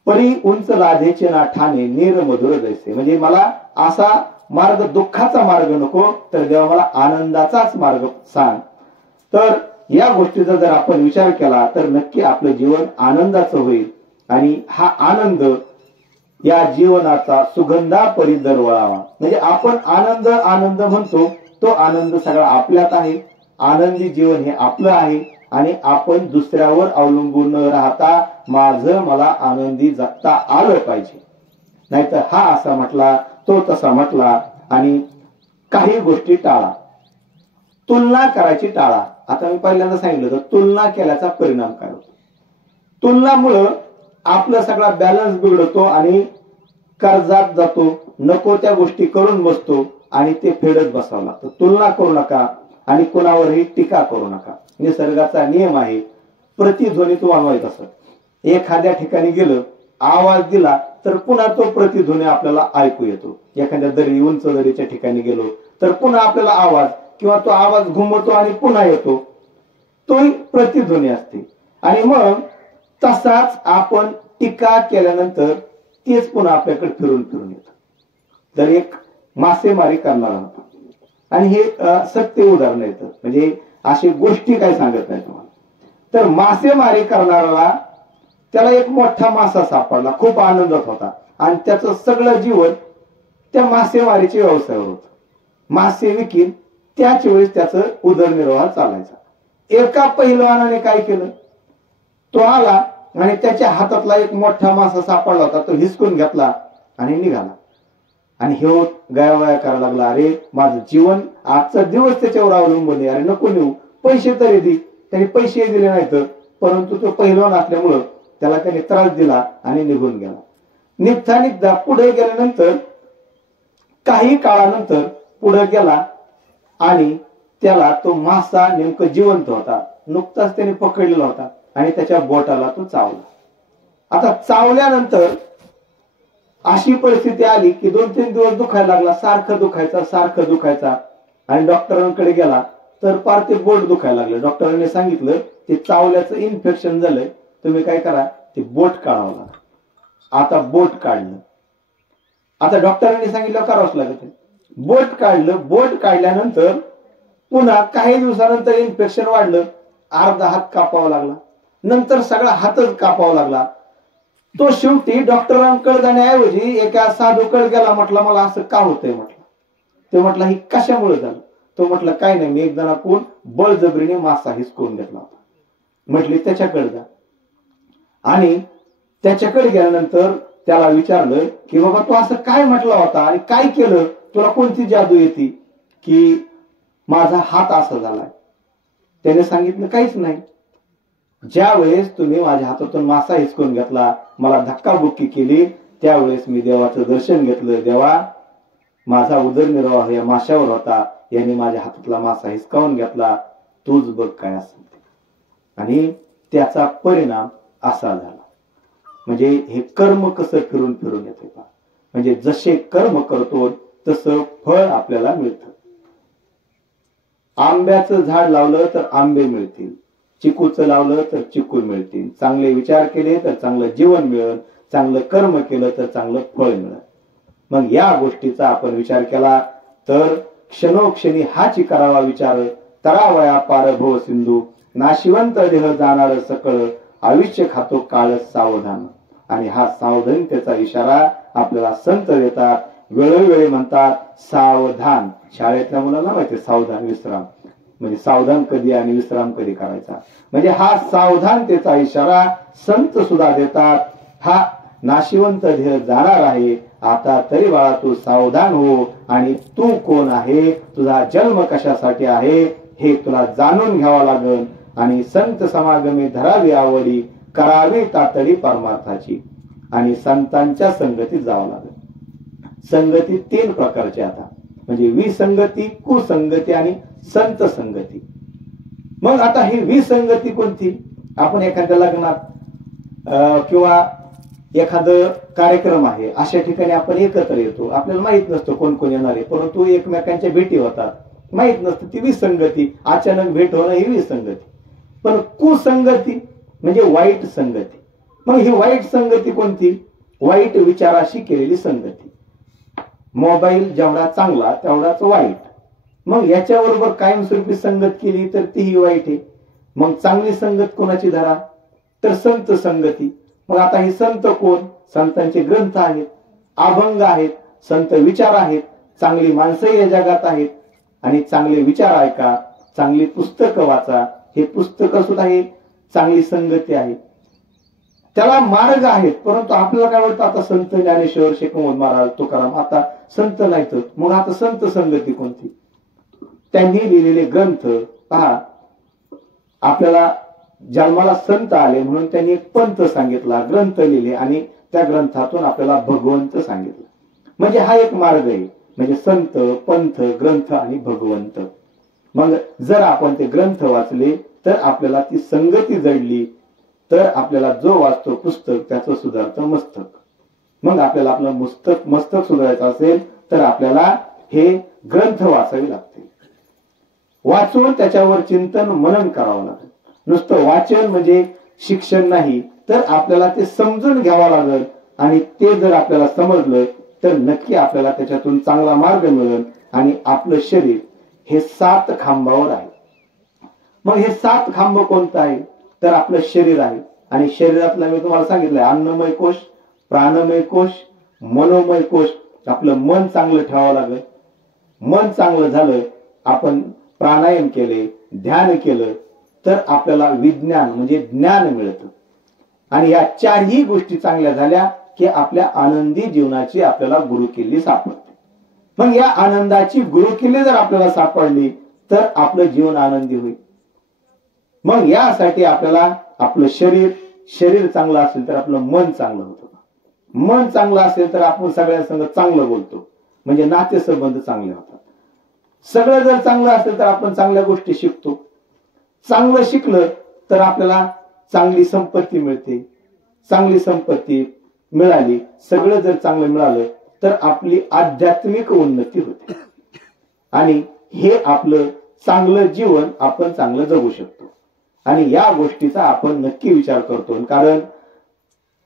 परी उंच लाधेचे ना ठाणे नीर मधुर जैसे. म्हणजे मला असा मार्ग, दुःखाचा मार्ग नको, तर देवा मला आनंदाचाच मार्ग सांग. तर या गोष्टीचा जर आपण विचार केला तर नक्की आपलं जीवन आनंदाचं होईल. आणि हा आनंद या जीवनाचा सुगंधा परी दरवळावा. म्हणजे आपण आनंद आनंद म्हणतो, तो आनंद सगळा आपल्यात आहे. आनंदी जीवन हे आपलं आहे. आणि आपण दुसऱ्यावर अवलंबून न राहता माझं मला आनंदी जगता आलं पाहिजे. नाहीतर हा असा म्हटला, तो तसा म्हटला, आणि काही गोष्टी टाळा. तुलना करायची टाळा. आता मी पहिल्यांदा सांगितलं तर तुलना केल्याचा परिणाम काय होतो. तुलनामुळं आपला सगळा बॅलन्स बिघडतो आणि कर्जात जातो. नको त्या गोष्टी करून बसतो आणि ते फेडत बसावं लागतं. तुलना करू नका आणि कोणावरही टीका करू नका. निसर्गाचा नियम आहे, प्रतिध्वनी तुम्हाला माहित असत. एखाद्या ठिकाणी गेलं, आवाज दिला तर पुन्हा तो प्रतिध्वनी आपल्याला ऐकू येतो. एखाद्या दरी, उंच दरीच्या ठिकाणी गेलो तर पुन्हा आपल्याला आवाज किंवा तो आवाज घुमतो आणि पुन्हा येतो. तोही प्रतिध्वनी असते. आणि मग तसाच आपण टीका केल्यानंतर तेच पुन्हा आपल्याकडे फिरून फिरून येतं. तर एक मासेमारी करणारा होता आणि हे सत्य उदाहरण येतं. म्हणजे अशी गोष्टी काय सांगत नाही तुम्हाला. तर मासेमारी करणाऱ्याला त्याला एक मोठा मासा सापडला, खूप आनंदात होता आणि त्याचं सगळं जीवन त्या मासेमारीच्या व्यवसायावर होतं. मासे विकीन त्याच वेळेस त्याचं उदरनिर्वाह चालायचा. एका पहिलवानाने काय केलं, तो आला आणि त्याच्या हातातला एक मोठा मासा सापडला होता, तो हिसकून घेतला आणि निघाला. आणि हे गायावाया करायला लागला, अरे माझं जीवन आजचा दिवस त्याच्यावर अवलंबून आहे, अरे नको नेऊ, पैसे तरी दे. त्याने पैसे दिले नाहीत, परंतु तो पहिलवान असल्यामुळं त्याला त्याने त्रास दिला आणि निघून गेला. निघता पुढे गेल्यानंतर काही काळानंतर पुढे गेला आणि त्याला तो मासा नेमकं जिवंत होता, नुकताच त्याने पकडलेला होता आणि त्याच्या बोटाला तो चावला. आता चावल्यानंतर अशी परिस्थिती आली की 2-3 दिवस दुखायला लागला, सारखं दुखायचा आणि डॉक्टरांकडे गेला तर पार ते बोट दुखायला लागलं. डॉक्टरांनी सांगितलं ते चावल्याचं इन्फेक्शन झालंय, तुम्ही काय करा, ते बोट काढावं लागलं. आता बोट काढलं आता डॉक्टरांनी सांगितलं करावंच लागत. बोट काढलं, बोट काढल्यानंतर पुन्हा काही दिवसानंतर इन्फेक्शन वाढलं, अर्धा हात कापावा लागला, नंतर सगळा हातच कापावा लागला. तो शेवटी डॉक्टरांकडे जाण्याऐवजी एका साधूकडे गेला. म्हटलं मला असं का होतंय म्हटलं. ते म्हटलं ही कशामुळे झालं. तो म्हटलं काय नाही, मी एक जणाकडून बळजबरीने मासा हिसकून घेतला होता. म्हटली त्याच्याकडे जा. आणि त्याच्याकडे गेल्यानंतर त्याला विचारलं की बाबा तू असं काय म्हटला होता आणि काय केलं, तुला कोणती जादू येते की माझा हात असा झालाय. त्याने सांगितलं काहीच नाही. ज्या वेळेस तुम्ही माझ्या हातातून मासा हिसकून घेतला, मला धक्काबुक्की केली, त्यावेळेस मी देवाचं दर्शन घेतलं. देवा, माझा उदरनिर्वाह या माशावर होता, यांनी माझ्या हातातला मासा हिसकावून घेतला, तूच बघ काय असेल. आणि त्याचा परिणाम असा झाला. म्हणजे हे कर्म कसं फिरून फिरून येते का. म्हणजे जसे कर्म करतो तसं फळ आपल्याला मिळतं. आंब्याचं झाड लावलं तर आंबे मिळतील, चिकूचं लावलं तर चिकू मिळतील. चांगले विचार केले तर चांगलं जीवन मिळेल, चांगलं कर्म केलं तर चांगलं फळ मिळेल. मग या गोष्टीचा आपण विचार केला तर क्षणोक्षणी हाची करावा विचार. तरावया पार भव सिंधू, नाशिवंत देह जाणार सकळ, आयुष्य खातो काळ सावधान. आणि हा सावधानतेचा इशारा आपल्याला संत देतात. वेळोवेळी म्हणतात सावधान. शाळेतल्या मुलांना माहिती सावधान विश्राम, म्हणजे सावधान कधी आणि विश्राम कधी करायचा. म्हणजे हा सावधानतेचा इशारा संत सुद्धा देतात. हा नाशिवंत देह जाणार आहे, आता तरी बाळा तू सावधान हो. आणि तू कोण आहे, तुझा जन्म कशासाठी आहे हे तुला जाणून घ्यावा लागेल. आणि संत समागमे धरावी आवडी, करावी तातडी परमार्थाची. आणि संतांच्या संगतीत जावं लागेल. संगती 3 प्रकारची आता, म्हणजे विसंगती, कुसंगती आणि संत संगती. मग आता ही विसंगती कोणती. आपण एखाद्या लग्नात किंवा एखादं कार्यक्रम आहे, अशा ठिकाणी आपण एकत्र येतो. आपल्याला माहित नसतं कोण कोण येणार आहे, परंतु एकमेकांच्या भेटी होतात. माहित नसतं, ती विसंगती. अचानक भेट होणं ही विसंगती. पण कुसंगती म्हणजे वाईट संगती. मग ही वाईट संगती कोणती. वाईट विचाराशी केलेली संगती. मोबाईल जेवढा चांगला तेवढाच वाईट. मग याच्याबरोबर कायमस्वरूपी संगत केली तर तीही वाईट आहे. मग चांगली संगत कोणाची धरा तर संत संगती. मग आता ही संत कोण. संतांचे ग्रंथ आहेत, अभंग आहेत, संत विचार आहेत, चांगली माणसं या जगात आहेत. आणि चांगले विचार ऐका, चांगली पुस्तकं वाचा. हे पुस्तक सुद्धा हे चांगली संगती आहे. त्याला मार्ग आहेत. परंतु आपल्याला काय वाटतं आता संत ज्ञानेश्वर, शेख मोहम्मद महाराज, तुकाराम आता संत नाहीत. मग आता संत संगती कोणती. त्यांनी लिहिलेले ग्रंथ पहा. आपल्याला जन्माला संत आले म्हणून त्यांनी एक पंथ सांगितला, ग्रंथ लिहिले आणि त्या ग्रंथातून आपल्याला भगवंत सांगितलं. म्हणजे हा एक मार्ग आहे. म्हणजे संत, पंथ, ग्रंथ आणि भगवंत. मग जर आपण ते ग्रंथ वाचले तर आपल्याला ती संगती जडली तर आपल्याला जो वाचतो पुस्तक त्याचं सुधारतं मस्तक. मग आपल्याला आपलं मस्तक सुधारायचं असेल तर आपल्याला हे ग्रंथ वाचावे लागते. वाचून त्याच्यावर चिंतन मनन करावं लागेल. नुसतं वाचन म्हणजे शिक्षण नाही, तर आपल्याला ते समजून घ्यावं लागेल. आणि ते जर आपल्याला समजलं तर नक्की आपल्याला त्याच्यातून चांगला मार्ग मिळेल. आणि आपलं शरीर हे 7 खांबावर आहे. मग हे 7 खांब कोणतं आहे तर आपलं शरीर आहे. आणि शरीरातला मी तुम्हाला सांगितलंय अन्नमय कोश, प्राणमय कोश, मनोमय कोश. आपलं मन चांगलं ठेवावं लागेल. मन चांगलं झालं, आपण प्राणायाम केले, ध्यान केलं तर आपल्याला विज्ञान म्हणजे ज्ञान मिळतं. आणि या 4ही गोष्टी चांगल्या झाल्या की आपल्या आनंदी जीवनाची आपल्याला गुरुकिल्ली सापडते. मग या आनंदाची गुरुकिल्ली जर आपल्याला सापडली तर आपलं जीवन आनंदी होईल. मग यासाठी आपल्याला आपलं शरीर चांगलं असेल तर आपलं मन चांगलं होतं. मन चांगलं असेल तर आपण सगळ्यांसंग चांगलं बोलतो, म्हणजे नातेसंबंध चांगले होतात. सगळं जर चांगलं असेल तर आपण चांगल्या गोष्टी शिकतो. चांगलं शिकलं तर आपल्याला चांगली संपत्ती मिळते. चांगली संपत्ती मिळाली, सगळं जर चांगलं मिळालं तर आपली आध्यात्मिक उन्नती होते. आणि हे आपलं चांगलं जीवन आपण चांगलं जगू शकतो. आणि या गोष्टीचा आपण नक्की विचार करतो. कारण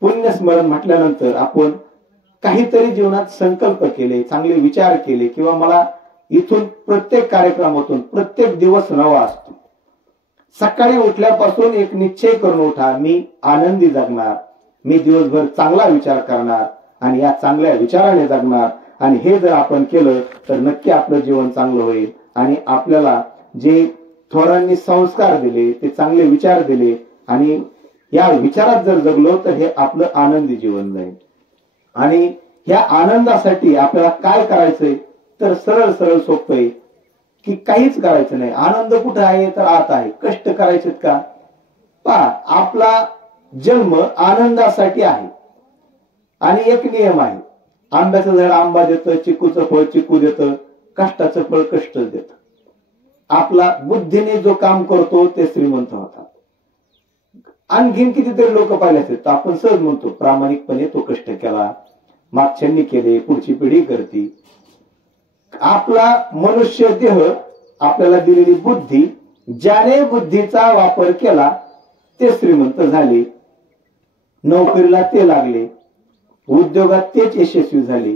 पुण्यस्मरण म्हटल्यानंतर आपण काहीतरी जीवनात संकल्प केले, चांगले विचार केले, किंवा मला इथून प्रत्येक कार्यक्रमातून प्रत्येक दिवस नवा असतो. सकाळी उठल्यापासून एक निश्चय करून उठा, मी आनंदी जगणार, मी दिवसभर चांगला विचार करणार आणि या चांगल्या विचाराने जगणार. आणि हे जर आपण केलं तर नक्की आपलं जीवन चांगलं होईल. आणि आपल्याला जे थोरांनी संस्कार दिले, ते चांगले विचार दिले, आणि या विचारात जर जगलो तर हे आपलं आनंदी जीवन जाईल. आणि या आनंदासाठी आपल्याला काय करायचंय तर सरळ सरळ सोपं आहे की काहीच करायचं नाही. आनंद कुठं आहे तर आत आहे. कष्ट करायचेत का? पहा, आपला जन्म आनंदासाठी आहे. आणि एक नियम आहे, आंब्याचं झाड आंबा देतं, चिकूचं फळ चिकू देतं, कष्टाचं फळ कष्टच देतं. आपला बुद्धीने जो काम करतो ते श्रीमंत होतात. आणखीन कितीतरी लोक पाहिले असतील तर आपण सहज म्हणतो प्रामाणिकपणे तो कष्ट केला, मागच्यांनी केले, पुढची पिढी करते. आपला मनुष्य देह, आपल्याला दिलेली बुद्धी, ज्याने बुद्धीचा वापर केला ते श्रीमंत झाले, नोकरीला ते लागले, उद्योगात तेच यशस्वी झाले.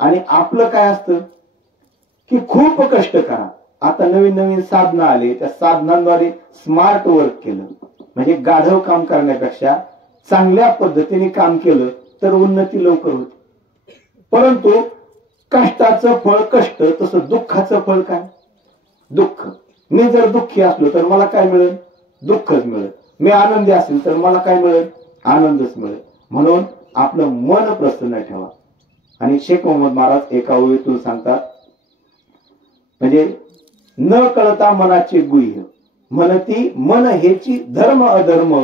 आणि आपलं काय असतं की खूप कष्ट करा. आता नवीन नवीन साधनं आले, त्या साधनांद्वारे स्मार्ट वर्क केलं, म्हणजे गाढव काम करण्यापेक्षा चांगल्या पद्धतीने काम केलं तर उन्नती लवकर होते. परंतु कष्टाचं फळ कष्ट, तसं दुःखाचं फळ काय? दुःख. मी जर दुःखी असलो तर मला काय मिळेल? दुःखच मिळेल. मी आनंदी असेल तर मला काय मिळेल? आनंदच मिळेल. म्हणून आपलं मन प्रसन्न ठेवा. आणि शेख मोहम्मद महाराज एका ओळीतून सांगतात, म्हणजे न कळता मनाचे गुह्य, म्हणती मन हेची धर्म अधर्म,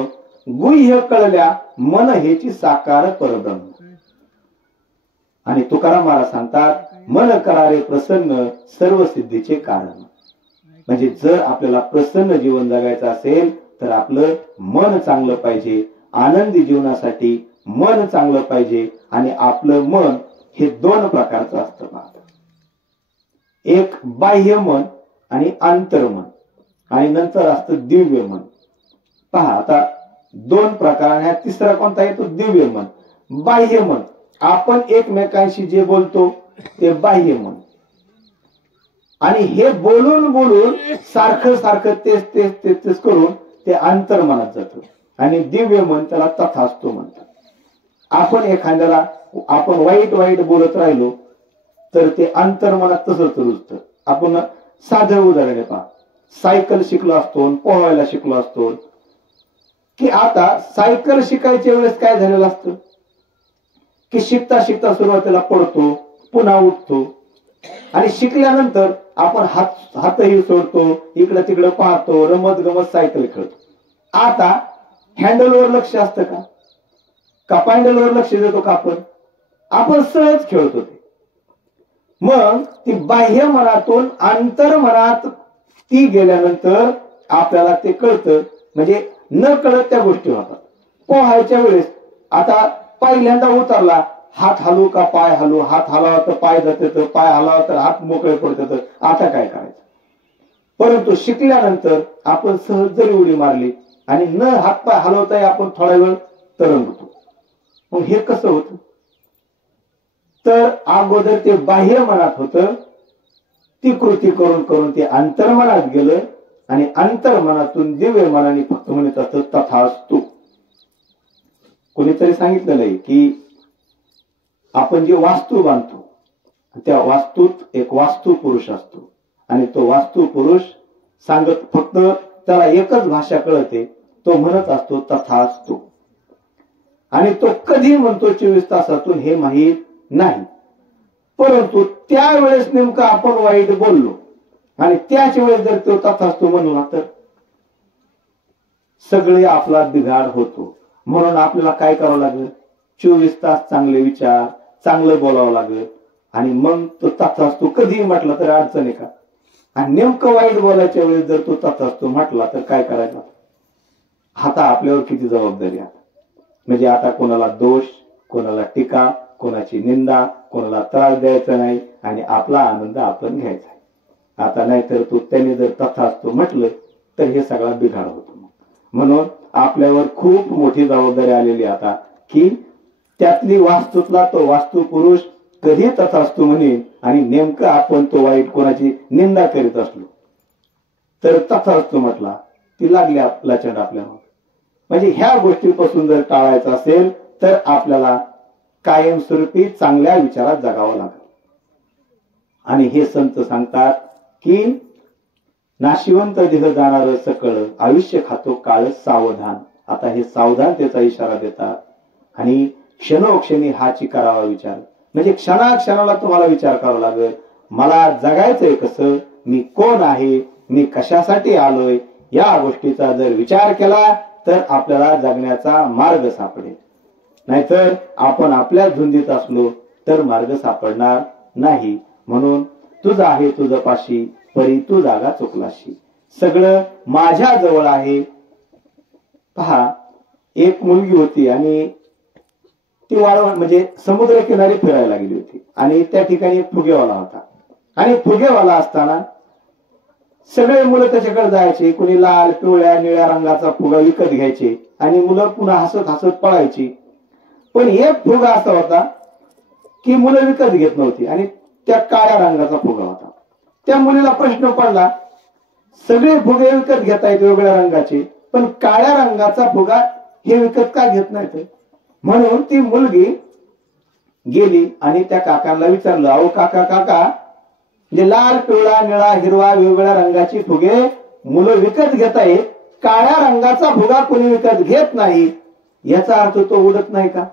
गुह्य कळल्या मन हेची साकार परब्रह्म. आणि तुकाराम महाराज सांगतात, मन करारे प्रसन्न सर्व सिद्धीचे कारण. म्हणजे जर आपल्याला प्रसन्न जीवन जगायचं असेल तर आपलं मन चांगलं पाहिजे. आनंदी जीवनासाठी मन चांगलं पाहिजे. आणि आपलं मन हे दोन प्रकारचं असतं. एक बाह्य मन आणि अंतर्मन, आणि नंतर असतं दिव्य मन. पहा, आता दोन प्रकार. ह्या तिसरा कोणता आहे? तो दिव्य मन. बाह्य मन, आपण एकमेकांशी जे बोलतो ते बाह्य मन. आणि हे बोलून बोलून सारखं सारखं तेच तेच तेच तेच करून ते अंतर्मनात जातं. आणि दिव्य मन त्याला तथास्तु म्हणतात. आपण एखाद्याला आपण वाईट वाईट बोलत राहिलो तर ते अंतर्मनात तसंच रुजतं. आपण साधं उदाहरण पहा, सायकल शिकलो असतो, पोहायला शिकलो असतो, की आता सायकल शिकायच्या वेळेस काय झालेलं असतं की शिकता शिकता सुरुवातीला पडतो, पुन्हा उठतो, आणि शिकल्यानंतर आपण हातही सोडतो, इकडं तिकडं पाहतो, रमत गमत सायकल खेळतो. आता हँडलवर लक्ष असतं का? का पॅन्डलवर लक्ष देतो का? आपण सहज खेळतो ते. मग ती बाह्य मनातून अंतर्मनात ती गेल्यानंतर आपल्याला ते कळतं. म्हणजे न कळत त्या गोष्टी होतात. पोहायच्या वेळेस आता पहिल्यांदा उतरला, हात हलू का पाय हलू, हात हलावा तर पाय जाते, पाय हलावा तर हात मोकळे पडतात, आता काय करायचं? परंतु शिकल्यानंतर आपण सहज जरी उडी मारली आणि न हात पाय हलवताही आपण थोडा वेळ तरंगतो. मग हे कसं होतं? तर अगोदर ते बाह्य मनात होतं, ती कृती करून करून ते अंतर्मनात गेलं, आणि अंतर्मनातून दिव्य मनाने फक्त म्हणत असतं तथास्तु. कोणीतरी सांगितलेलं आहे की आपण जे वास्तू बांधतो त्या वास्तूत एक वास्तू पुरुष असतो, आणि तो वास्तू पुरुष सांगत फक्त त्याला एकच भाषा कळते, तो म्हणत असतो तथास्तु. आणि तो कधी म्हणतो 24 तासातून हे माहीत नाही. परंतु त्यावेळेस नेमकं आपण वाईट बोललो आणि त्याच वेळेस जर तो तथास्तु म्हणला तर सगळे आपला बिघाड होतो. म्हणून आपल्याला काय करावं लागेल? 24 तास चांगले विचार, चांगलं बोलावं लागेल. आणि मग तो तथास्तु कधी म्हटला तर अडचण आहे का? आणि नेमकं वाईट बोलायच्या वेळेस जर तो तथास्तु म्हटला तर काय करायचं? आता आपल्यावर किती जबाबदारी आहे. म्हणजे आता कोणाला दोष, कोणाला टीका, कोणाची निंदा, कोणाला त्रास द्यायचा नाही, आणि आपला आनंद आपण घ्यायचा आहे. आता नाहीतर तू त्याने जर तथास्तु म्हटलं तर हे सगळा बिघाड होतो. म्हणून आपल्यावर खूप मोठी जबाबदारी आलेली आता की त्यातली वास्तूतला तो वास्तू पुरुष कधी तथास्तु म्हणे आणि नेमकं आपण तो वाईट कोणाची निंदा करीत असलो तर तथास्तु म्हटला ती लागली लचंड आपल्याला. म्हणजे ह्या गोष्टीपासून जर टाळायचं असेल तर आपल्याला कायमस्वरूपी चांगल्या विचारात जगावं लागेल. आणि हे संत सांगतात की नाशिवंत देह जाणार सकळ आयुष्य खातो काळ सावधान. आता हे सावधानतेचा इशारा देतात आणि क्षणोक्षणी हाची करावा विचार. म्हणजे क्षणाक्षणाला तुम्हाला विचार करावा लागेल मला जगायचंय कसं, मी कोण आहे, मी कशासाठी आलोय, या गोष्टीचा जर विचार केला तर आपल्याला जगण्याचा मार्ग सापडेल. नाहीतर आपण आपल्या धुंदीत असलो तर मार्ग सापडणार नाही. म्हणून तुझं आहे तुझं पाशी परी तू जागा चुकलाशी. सगळं माझ्या जवळ आहे. पहा, एक मुलगी होती आणि ती वाळवण म्हणजे समुद्र किनारी फिरायला गेली होती आणि त्या ठिकाणी एक फुगेवाला होता. आणि फुगेवाला असताना सगळे मुलं त्याच्याकडे जायचे. कोणी लाल पिवळ्या निळ्या रंगाचा फुगा विकत घ्यायचे आणि मुलं पुन्हा हसत हसत पळायची. पण एक फुगा असा होता की मुलं विकत घेत नव्हती आणि त्या काळ्या रंगाचा फुगा होता. त्या मुलीला प्रश्न पडला सगळे फुगे विकत घेता येत वेगवेगळ्या रंगाचे पण काळ्या रंगाचा फुगा हे विकत का घेत नाहीत. म्हणून ती मुलगी गेली आणि त्या काकांना विचारलं अहो काका काका म्हणजे लाल पिवळा निळा हिरवा वेगवेगळ्या रंगाची फुगे मुलं विकत घेतायत, काळ्या रंगाचा फुगा कोणी विकत घेत नाही, याचा अर्थ तो उडत नाही का.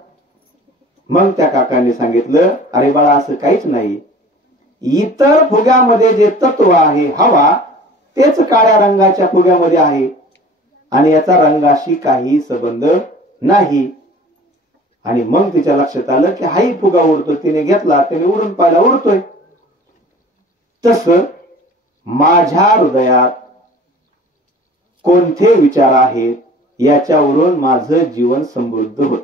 मग त्या काकांनी सांगितलं अरे बाळा असं काहीच नाही. इतर फुग्यामध्ये जे तत्व आहे हवा तेच काळ्या रंगाच्या फुग्यामध्ये आहे आणि याचा रंगाशी काही संबंध नाही. आणि मग तिच्या लक्षात आलं की हाही फुगा उडतो, तिने घेतला, त्याने उडून पाहिला उडतोय. तस माझ्या हृदयात कोणते विचार आहेत याच्यावरून माझं जीवन समृद्ध होत.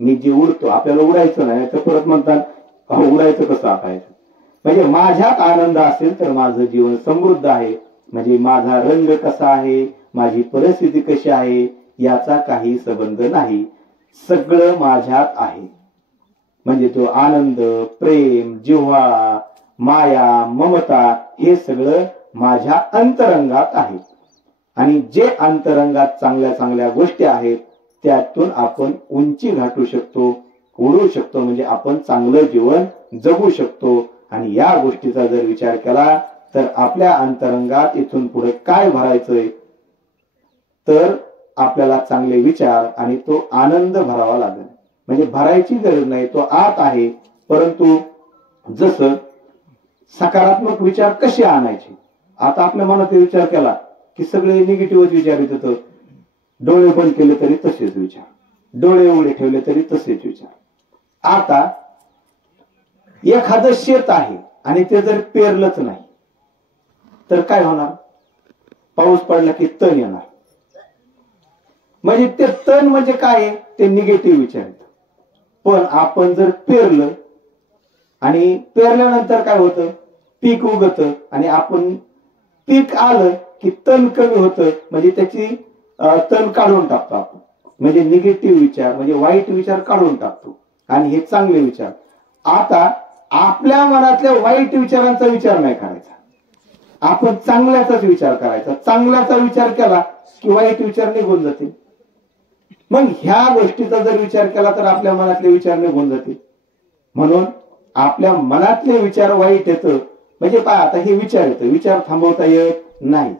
मी जे उडतो, आपल्याला उडायचं नाही तर परत म्हणतात उडायचं कसं आटायचं. म्हणजे माझ्यात आनंद असेल तर माझं जीवन समृद्ध आहे. म्हणजे माझा रंग कसा आहे, माझी परिस्थिती कशी आहे याचा काही संबंध नाही, सगळं माझ्यात आहे. म्हणजे तो आनंद, प्रेम, जिव्हाळा, माया, ममता हे सगळं माझ्या अंतरंगात आहे. आणि जे अंतरंगात चांगल्या चांगल्या गोष्टी आहेत त्यातून आपण उंची गाठू शकतो, उडू शकतो. म्हणजे आपण चांगलं जीवन जगू शकतो. आणि या गोष्टीचा जर विचार केला तर आपल्या अंतरंगात इथून पुढे काय भरायचंय तर आपल्याला चांगले विचार आणि तो आनंद भरावा लागेल. म्हणजे भरायची गरज नाही, तो आत आहे. परंतु जसं सकारात्मक विचार कसे आणायचे, आता आपल्या मनात विचार केला की सगळे निगेटिव्ह विचार येत होतं. डोळे बंद केले तरी तसेच विचार, डोळे उघडे ठेवले तरी तसेच विचार. आता एखादं शेत आहे आणि ते जर पेरलंच नाही तर काय होणार, पाऊस पडला की तण येणार. म्हणजे ते तण म्हणजे काय, ते निगेटिव्ह विचार आहेत. पण आपण जर पेरलं आणि पेरल्यानंतर काय होतं, पीक उगत आणि आपण पीक आलं की तण कमी होतं. म्हणजे त्याची तण काढून टाकतो आपण. म्हणजे निगेटिव्ह विचार म्हणजे वाईट विचार काढून टाकतो आणि हे चांगले विचार. आता आपल्या मनातल्या वाईट विचारांचा विचार नाही करायचा, आपण चांगल्याचाच विचार करायचा. चांगल्याचा विचार केला की वाईट विचार निघून जातील. मग ह्या गोष्टीचा जर विचार केला तर आपल्या मनातले विचार निघून जातील. म्हणून आपल्या मनातले विचार वाईट येतं म्हणजे पहा आता हे विचार येतं, विचार थांबवता येत नाही.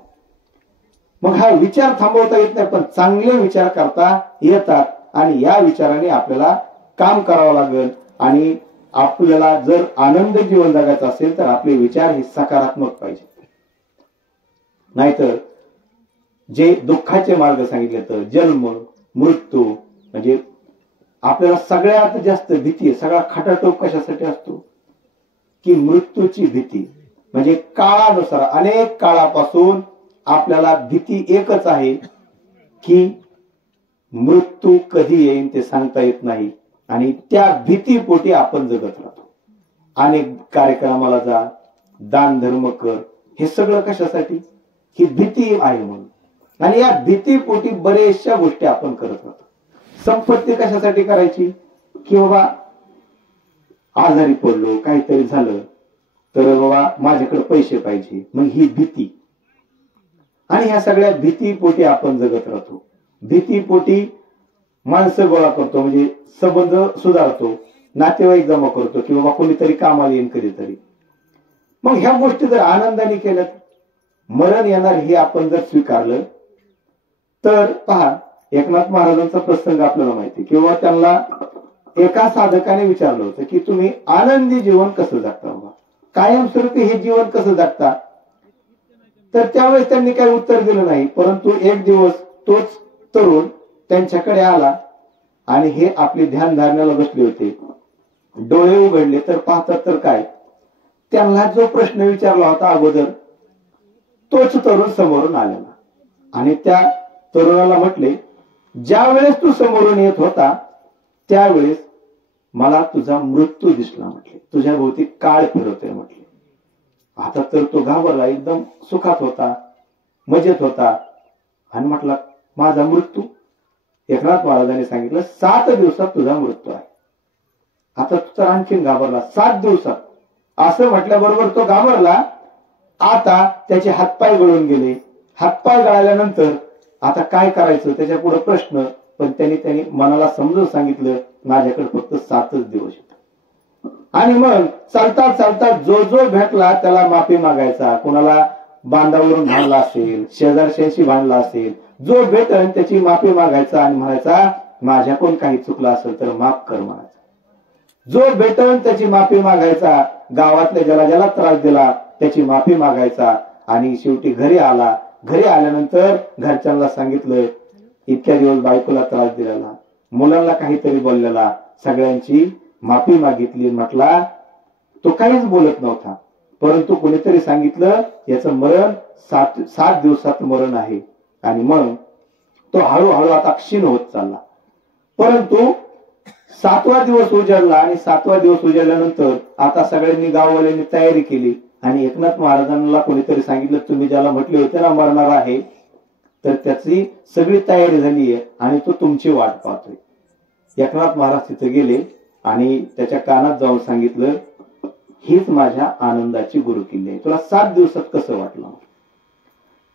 मग हा विचार थांबवता येत नाही पण चांगले विचार करता येतात आणि या विचाराने आपल्याला काम करावं लागेल. आणि आपल्याला जर आनंद जीवन जगायचं असेल तर आपले विचार हे सकारात्मक पाहिजे. नाहीतर जे दुःखाचे मार्ग सांगितले तर जन्म मृत्यू म्हणजे आपल्याला सगळ्यात जास्त भीती, सगळा खटाटोप कशासाठी असतो की मृत्यूची भीती. म्हणजे काळानुसार अनेक काळापासून आपल्याला भीती एकच आहे की मृत्यू कधी येईल ते सांगता येत नाही आणि त्या भीतीपोटी आपण जगत राहतो. अनेक कार्यक्रमाला जा, दान धर्म कर, हे सगळं कशासाठी, ही भीती आहे म्हणून. आणि या भीतीपोटी बरेचशा गोष्टी आपण करत राहतो. संपत्ती कशासाठी करायची, की बाबा आजारी पडलो, काहीतरी झालं तर बाबा माझ्याकडे पैसे पाहिजे, मग ही भीती. आणि ह्या सगळ्या भीतीपोटी आपण जगत राहतो. भीतीपोटी माणसं गोळा करतो, म्हणजे संबंध सुधारतो, नातेवाईक जमा करतो की बाबा कोणीतरी कामाला येईन कधीतरी. मग ह्या गोष्टी जर आनंदाने केल्यात, मरण येणार हे आपण जर स्वीकारलं तर पहा, एकनाथ महाराजांचा प्रसंग आपल्याला माहिती, किंवा त्यांना एका साधकाने विचारलं होतं की तुम्ही आनंदी जीवन कसं जगता, बाबा कायमस्वरूपी हे जीवन कसं जगता. तर त्यावेळेस त्यांनी काही उत्तर दिलं नाही. परंतु एक दिवस तोच तरुण त्यांच्याकडे आला आणि हे आपले ध्यान धारण्याला बसले होते. डोळे उघडले तर पाहतात तर काय, त्यांना जो प्रश्न विचारला होता अगोदर तोच तरुण समोरून आलेला. आणि त्या तरुणाला म्हटले, ज्या वेळेस तू समोरून येत होता त्यावेळेस मला तुझा मृत्यू दिसला, म्हटले तुझ्या भोवती काळ फिरवतोय म्हटले. आता तर तो घाबरला, एकदम सुखात होता, मजेत होता, आणि म्हटला माझा मृत्यू. एकनाथ महाराजांनी सांगितलं 7 दिवसात तुझा मृत्यू आहे. आता तू तर आणखीन घाबरला, 7 दिवसात असं म्हटल्याबरोबर तो घाबरला. आता त्याचे हातपाय गळून गेले. हातपाय गळाल्यानंतर आता काय करायचं त्याच्या पुढे प्रश्न. पण त्यांनी मनाला समजून सांगितलं माझ्याकडे फक्त 7च दिवस आहेत. आणि मग चालता चालता जो जो भेटला त्याला माफी मागायचा. कोणाला बांधावरून भांडला असेल, शेजारशांशी भांडला असेल, जो भेटन त्याची माफी मागायचा आणि म्हणायचा माझ्याकडून काही चुकलं असेल तर माफ कर म्हणायचा. जो भेटन त्याची माफी मागायचा. गावातल्या ज्याला ज्याला त्रास दिला त्याची माफी मागायचा. आणि शेवटी घरी आला. घरी आल्यानंतर घरच्यांना सांगितलं इतक्या दिवस बायकोला त्रास दिलेला, मुलांना काहीतरी बोललेला, सगळ्यांची माफी मागितली. म्हटला तो काहीच बोलत नव्हता, परंतु कोणीतरी सांगितलं याचं मरण 7 दिवसात मरण आहे. आणि मग तो हळूहळू आता क्षीण होत चालला. परंतु 7वा दिवस उजाडला. आणि 7वा दिवस उजाडल्यानंतर आता सगळ्यांनी गाववाल्यांनी तयारी केली. आणि एकनाथ महाराजांना कोणीतरी सांगितलं तुम्ही ज्याला म्हटले होते ना मरणार आहे, तर त्याची सगळी तयारी झाली आहे आणि तो तुमची वाट पाहतोय. एकनाथ महाराज तिथे गेले आणि त्याच्या कानात जाऊन सांगितलं हीच माझ्या आनंदाची गुरुकिल्ली आहे, तुला 7 दिवसात कसं वाटलं.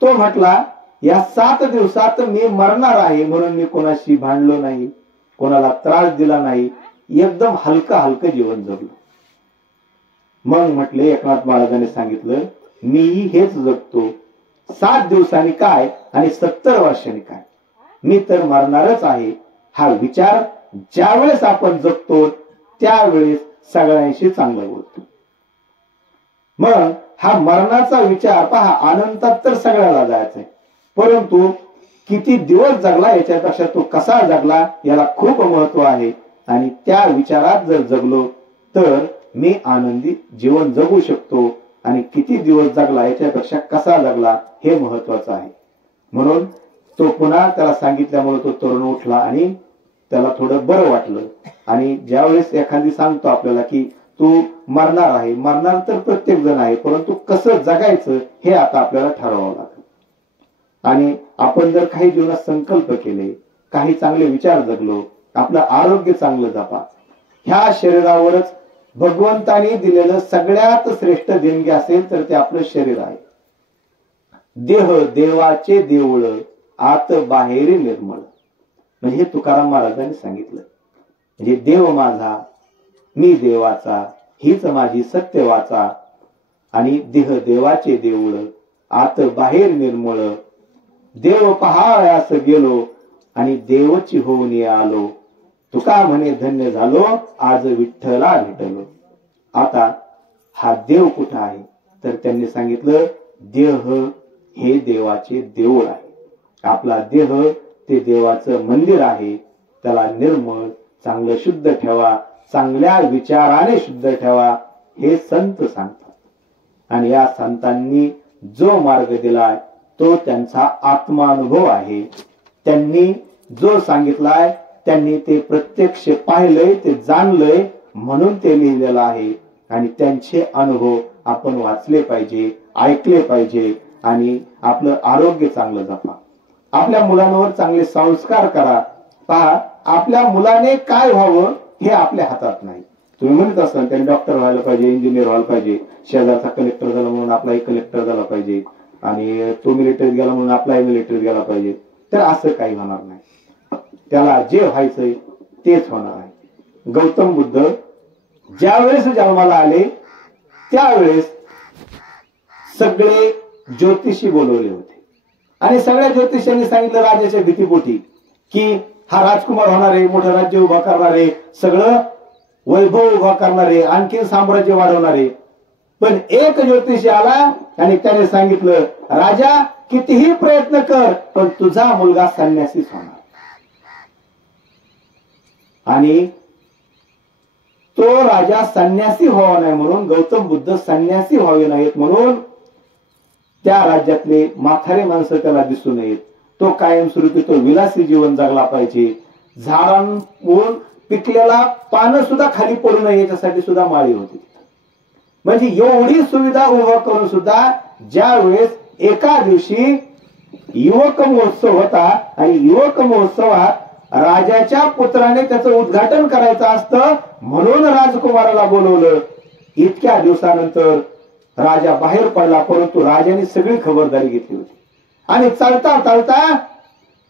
तो म्हटला या 7 दिवसात मी मरणार आहे म्हणून मी कोणाशी भांडलो नाही, कोणाला त्रास दिला नाही, एकदम हलकं जीवन जगलो. मग म्हटले एकनाथ महाराजांनी सांगितलं मीही हेच जगतो. 7 दिवसांनी काय आणि 70 वर्षांनी काय, मी तर मरणारच आहे. हा विचार ज्यावेळेस आपण जगतो त्यावेळेस सगळ्यांशी चांगलं बोलतो. मग हा मरणाचा विचार पहा, आनंदात तर सगळ्याला जायचंय, परंतु किती दिवस जगला याच्यापेक्षा तो कसा जगला याला खूप महत्व आहे. आणि त्या विचारात जर जगलो तर मी आनंदी जीवन जगू शकतो. आणि किती दिवस जगला याच्यापेक्षा कसा जगला हे महत्वाचं आहे. म्हणून तो पुन्हा त्याला सांगितल्यामुळे तो तरुण उठला आणि त्याला थोडं बरं वाटलं. आणि ज्यावेळेस एखादी सांगतो आपल्याला की तू मरणार आहे, मरणार तर प्रत्येक जण आहे, परंतु कसं जगायचं हे आता आपल्याला ठरवावं लागेल. आणि आपण जर काही जीवनात संकल्प केले, काही चांगले विचार जगलो, आपलं आरोग्य चांगलं जपा. ह्या शरीरावरच भगवंताने दिलेलं सगळ्यात श्रेष्ठ देणगी असेल तर ते आपलं शरीर आहे. देह देवाचे देऊळ, आत बाहेर निर्मळ. म्हणजे हे तुकाराम महाराजांनी सांगितलं. म्हणजे देव माझा, मी देवाचा, हीच माझी सत्य वाचा. आणि देह देवाचे देऊळ, आत बाहेर निर्मळ. देव पहायास गेलो आणि देवची होऊन आलो. तुका म्हणे धन्य झालो, आज विठ्ठला भेटलो. आता हा देव कुठं आहे तर त्यांनी सांगितलं देह हे देवाचे देऊळ आहे. आपला देह ते देवाचं मंदिर आहे. त्याला निर्मळ चांगलं शुद्ध ठेवा, चांगल्या विचाराने शुद्ध ठेवा हे संत सांगतात. आणि या संतांनी जो मार्ग दिलाय तो त्यांचा आत्मानुभव आहे. त्यांनी जो सांगितलाय त्यांनी ते प्रत्यक्ष पाहिलंय, ते जाणलंय, म्हणून ते लिहिलेलं आहे. आणि त्यांचे अनुभव आपण वाचले पाहिजे, ऐकले पाहिजे. आणि आपलं आरोग्य चांगलं जपा. आपल्या मुलांवर चांगले संस्कार करा. पहा आपल्या मुलाने काय व्हावं हे आपल्या हातात नाही. तुम्ही म्हणत असाल त्याने डॉक्टर व्हायला पाहिजे, इंजिनियर व्हायला पाहिजे, शेजारचा कलेक्टर झाला म्हणून आपलाही कलेक्टर झाला पाहिजे, आणि तो मिलिटरीत गेला म्हणून आपलाही मिलिटरीत गेला पाहिजे, तर असं काही होणार नाही. त्याला जे व्हायचंय तेच होणार आहे. गौतम बुद्ध ज्यावेळेस जन्माला आले त्यावेळेस सगळे ज्योतिषी बोलवले होते आणि सगळ्या ज्योतिषांनी सांगितलं राजाच्या भीतीपोटी की हा राजकुमार होणार आहे, मोठं राज्य उभा करणार आहे, सगळं वैभव उभा करणार आहे, आणखी साम्राज्य वाढवणार आहे. पण एक ज्योतिषी आला आणि त्याने सांगितलं, राजा कितीही प्रयत्न कर पण तुझा मुलगा संन्यासीच होणार. आणि तो राजा संन्यासी व्हावा नाही म्हणून, गौतम बुद्ध संन्यासी व्हावे नाहीत म्हणून त्या राज्यातले म्हातारे माणसं त्याला दिसू नयेत. तो कायमस्वरूपी तो विलासी जीवन जगला पाहिजे. झाडांवरून पिकलेला पानं सुद्धा खाली पडू नये याच्यासाठी सुद्धा माळी होती. म्हणजे एवढी सुविधा उभा करून सुद्धा ज्या वेळेस एका दिवशी युवक महोत्सव होता आणि युवक महोत्सवात राजाच्या पुत्राने त्याचं उद्घाटन करायचं असतं म्हणून राजकुमाराला बोलवलं. इतक्या दिवसानंतर राजा बाहेर पडला, परंतु राजाने सगळी खबरदारी घेतली होती. आणि चालता चालता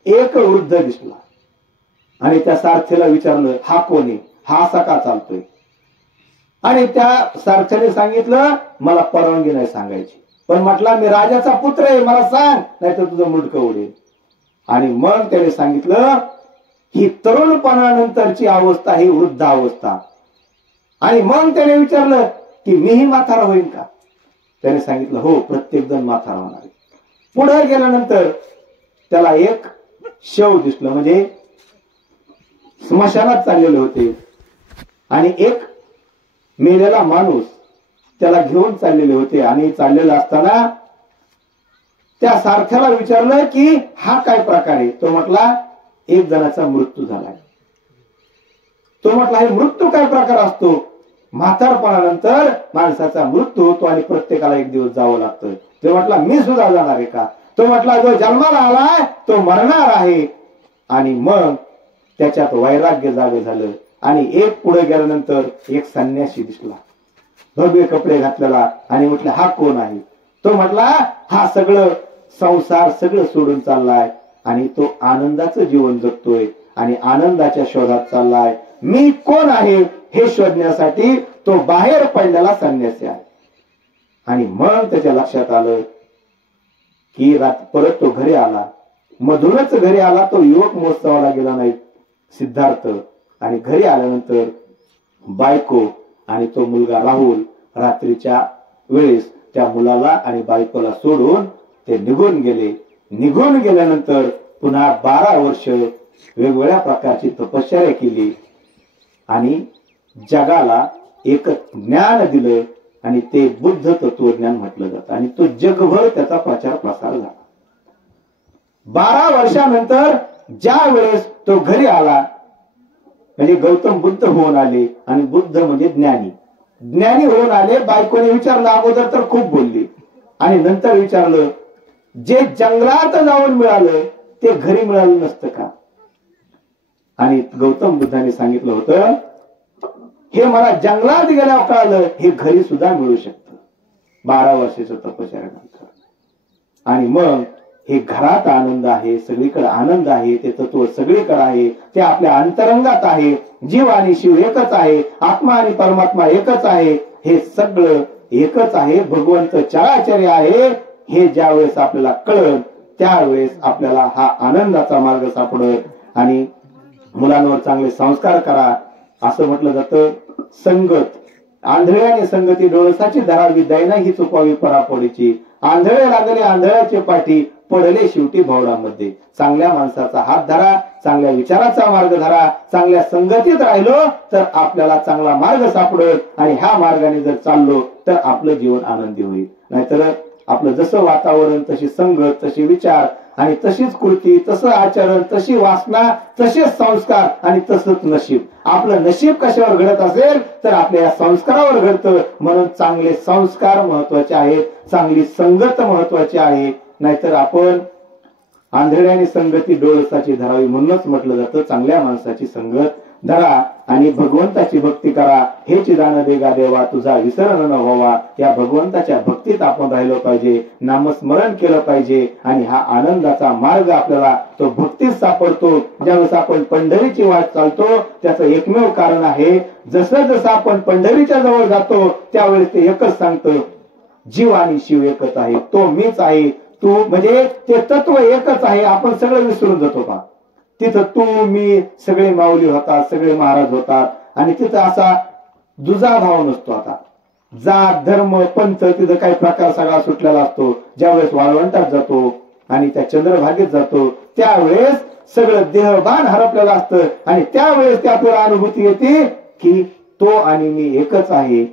एक वृद्ध दिसला आणि त्या सारथीला विचारलं, हा कोण आहे, हा असा का चालतोय? आणि त्या सारथ्याने सांगितलं, मला परवानगी नाही सांगायची, पण म्हटला मी राजाचा पुत्र आहे, मला सांग, नाही तर तुझं मुंडकं उडेल. आणि मग त्याने सांगितलं, ही तरुणपणानंतरची अवस्था, ही वृद्ध अवस्था. आणि मग त्याने विचारलं की मीही म्हातारा होईल का? त्याने सांगितलं, हो, प्रत्येक जण म्हातारा होणार आहे. पुढे गेल्यानंतर त्याला एक शव दिसलं, म्हणजे स्मशानात चाललेले होते आणि एक मेलेला माणूस त्याला घेऊन चाललेले होते. आणि चाललेला असताना त्या सारथ्याला विचारलं की हा काय प्रकार आहे? तो म्हटला, एक जणाचा मृत्यू झालाय. तो म्हटला, हे मृत्यू काय प्रकार असतो? म्हातारपणानंतर माणसाचा मृत्यू होतो आणि प्रत्येकाला एक दिवस जावं लागतं. तो म्हटला, मी सुद्धा जाणार आहे का? तो म्हटला, जो जन्माला आलाय तो मरणार आहे. आणि मग त्याच्यात वैराग्य जागे झालं. आणि एक पुढे गेल्यानंतर एक संन्यासी दिसला, भव्य कपडे घातलेला, आणि म्हटलं, हा कोण आहे? तो म्हटला, हा सगळं संसार सगळं सोडून चाललाय आणि तो आनंदाचं जीवन जगतोय आणि आनंदाच्या शोधात चाललाय. मी कोण आहे हे शोधण्यासाठी तो बाहेर पडलेला संन्यासी आहे. आणि मग त्याच्या लक्षात आलं की परत तो घरी आला. मधूनच घरी आला, तो युवक महोत्सवाला गेला नाही सिद्धार्थ. आणि घरी आल्यानंतर बायको आणि तो मुलगा राहुल रात्रीच्या वेळेस त्या मुलाला आणि बायकोला सोडून ते निघून गेले. निघून गेल्यानंतर पुन्हा 12 वर्ष वेगवेगळ्या प्रकारची तपश्चर्या केली आणि जगाला एक ज्ञान दिलं आणि ते बुद्ध तत्वज्ञान म्हटलं जातं. आणि तो जगभर त्याचा प्रचार प्रसार झाला. 12 वर्षानंतर ज्या वेळेस तो घरी आला, म्हणजे गौतम बुद्ध होऊन आले, आणि बुद्ध म्हणजे ज्ञानी, ज्ञानी होऊन आले. बायकोने विचारलं, अगोदर तर खूप बोलली आणि नंतर विचारलं, जे जंगलात जाऊन मिळालं ते घरी मिळालं नसतं का? आणि गौतम बुद्धाने सांगितलं होतं, हे मला जंगलात गेल्यावर कळालं, हे घरी सुद्धा मिळू शकतं 12 वर्षाच्या तपश्चर्यानंतर. आणि मग हे घरात आनंद आहे, सगळीकडे आनंद आहे, ते तत्व सगळीकडे आहे, ते आपल्या अंतरंगात आहे. जीव आणि शिव एकच आहे, आत्मा आणि परमात्मा एकच आहे, हे सगळं एकच आहे, भगवंत चराचर्य आहे. हे ज्या वेळेस आपल्याला कळलं त्यावेळेस आपल्याला हा आनंदाचा मार्ग सापडत. आणि मुलांवर चांगले संस्कार करा असं म्हटलं जातं. संगत आंधळ्याने संगती डोळसाची धरावी, दैना ही चुकवावी परापोडीची. आंधळे लागले आंधळ्याचे पाठी, पडले शेवटी भवडामध्ये. चांगल्या माणसाचा हात धरा, चांगल्या विचाराचा मार्ग धरा, चांगल्या संगतीत राहिलो तर आपल्याला चांगला मार्ग सापडेल. आणि ह्या मार्गाने जर चाललो तर आपलं जीवन आनंदी होईल. नाहीतर आपलं जसं वातावरण, तशी संगत, तसे विचार आणि तशीच कृती, तसं आचरण, तशी वासना, तसेच संस्कार आणि तसंच नशीब. आपलं नशीब कशावर घडत असेल तर आपल्या या संस्कारावर घडतं. म्हणून चांगले संस्कार महत्वाचे आहेत, चांगली संगत महत्वाची आहे. नाहीतर आपण आंधळ्याने संगती डोळसाची धरावी म्हणूनच म्हटलं जातं चांगल्या माणसाची संगत धरा आणि भगवंताची भक्ती करा. हेच दान देगा देवा तुझा विसरण न व्हावा. या भगवंताच्या भक्तीत आपण राहिलो पाहिजे, नामस्मरण केलं पाहिजे आणि हा आनंदाचा मार्ग आपल्याला तो भक्तीत सापडतो. ज्यावेळेस आपण पंढरीची वाट चालतो त्याचं एकमेव कारण आहे, जसं जसं आपण पंढरीच्या जवळ जातो त्यावेळेस ते एकच सांगतं, जीव आणि शिव एकच आहे, तो मीच आहे, तू म्हणजे ते तत्व एकच आहे. आपण सगळं विसरून जातो पहा. तिथं तू मी सगळे माऊली होतात, सगळे महाराज होतात आणि तिथं असा दुजा भाव नसतो. आता जात धर्म पंथ तिथं काही प्रकार सगळा सुटलेला असतो. ज्यावेळेस वाळवंटात जातो आणि त्या चंद्रभागेत जातो त्यावेळेस सगळं देहभान हरपलेलं असतं आणि त्यावेळेस त्या आपल्याला अनुभूती येते की तो आणि मी एकच आहे,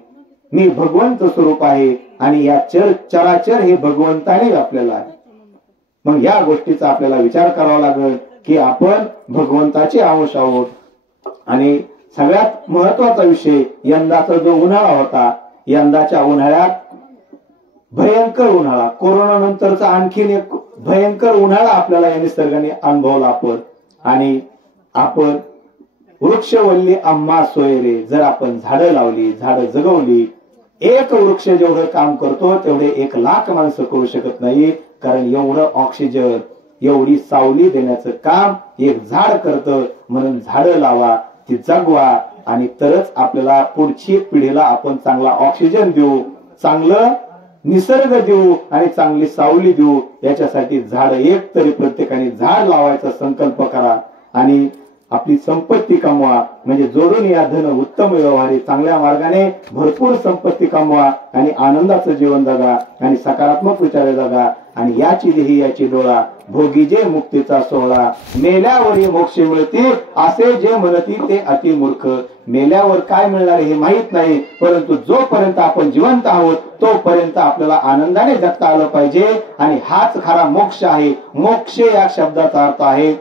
मी भगवंत स्वरूप आहे आणि या चराचर हे भगवंताने आपल्याला आहे. मग या गोष्टीचा आपल्याला विचार करावा लागेल की आपण भगवंताचे अंश आहोत. आणि सगळ्यात महत्वाचा विषय यंदाचा जो उन्हाळा होता, यंदाच्या उन्हाळ्यात भयंकर उन्हाळा, कोरोना नंतरचा आणखीन एक भयंकर उन्हाळा आपल्याला या निसर्गाने अनुभवला आपण. आणि आपण वृक्षवल्ली आम्हा सोयरे, जर आपण झाडं लावली, झाडं जगवली, एक वृक्ष जेवढं काम करतो तेवढे 1,00,000 माणसं करू शकत नाही. कारण एवढं ऑक्सिजन, एवढी सावली देण्याचं काम एक झाड करतं. म्हणून झाडं लावा, ती जगवा आणि तरच आपल्याला पुढची पिढीला आपण चांगला ऑक्सिजन देऊ, चांगलं निसर्ग देऊ आणि चांगली सावली देऊ. याच्यासाठी झाड एक तरी प्रत्येकाने झाड लावायचा संकल्प करा आणि आपली संपत्ती कमवा. म्हणजे जोडून या धन उत्तम व्यवहारी चांगल्या मार्गाने भरपूर संपत्ती कमवा आणि आनंदाचं जीवन जगा आणि सकारात्मक विचारे जगा. आणि याची देही याची डोळा, भोगी जे मुक्तीचा सोहळा, मेल्यावरी मोक्ष मिळते असे जे म्हणती ते अतिमूर्ख. मेल्यावर काय मिळणार हे माहित नाही, परंतु जोपर्यंत आपण जिवंत आहोत तोपर्यंत आपल्याला आनंदाने जगता आलं पाहिजे. आणि हाच खरा मोक्ष आहे. मोक्ष या शब्दाचा अर्थ आहे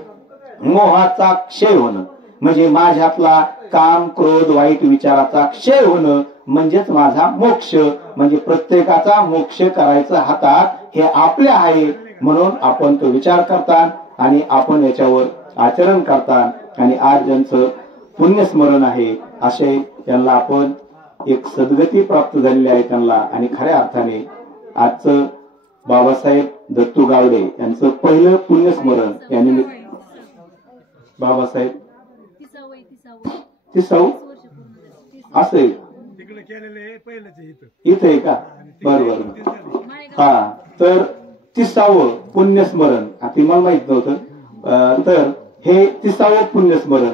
मोहाचा क्षय होणं, म्हणजे माझ्यातला काम क्रोध वाईट विचाराचा क्षय होणं म्हणजेच माझा मोक्ष. म्हणजे प्रत्येकाचा मोक्ष करायचा हातात हे आपले आहे. म्हणून आपण तो विचार करता आणि आपण याच्यावर आचरण करता. आणि आज ज्यांचं पुण्यस्मरण आहे असे त्यांना आपण एक सद्गती प्राप्त झालेली आहे त्यांना. आणि खऱ्या अर्थाने आजचं बाबासाहेब दत्तू गावडे यांचं पहिलं पुण्यस्मरण यांनी बाबासाहेब 30 असे इथे आहे का? बरोबर. हा, तर 30वे पुण्यस्मरण आता मला माहित नव्हतं. तर हे 30वे पुण्यस्मरण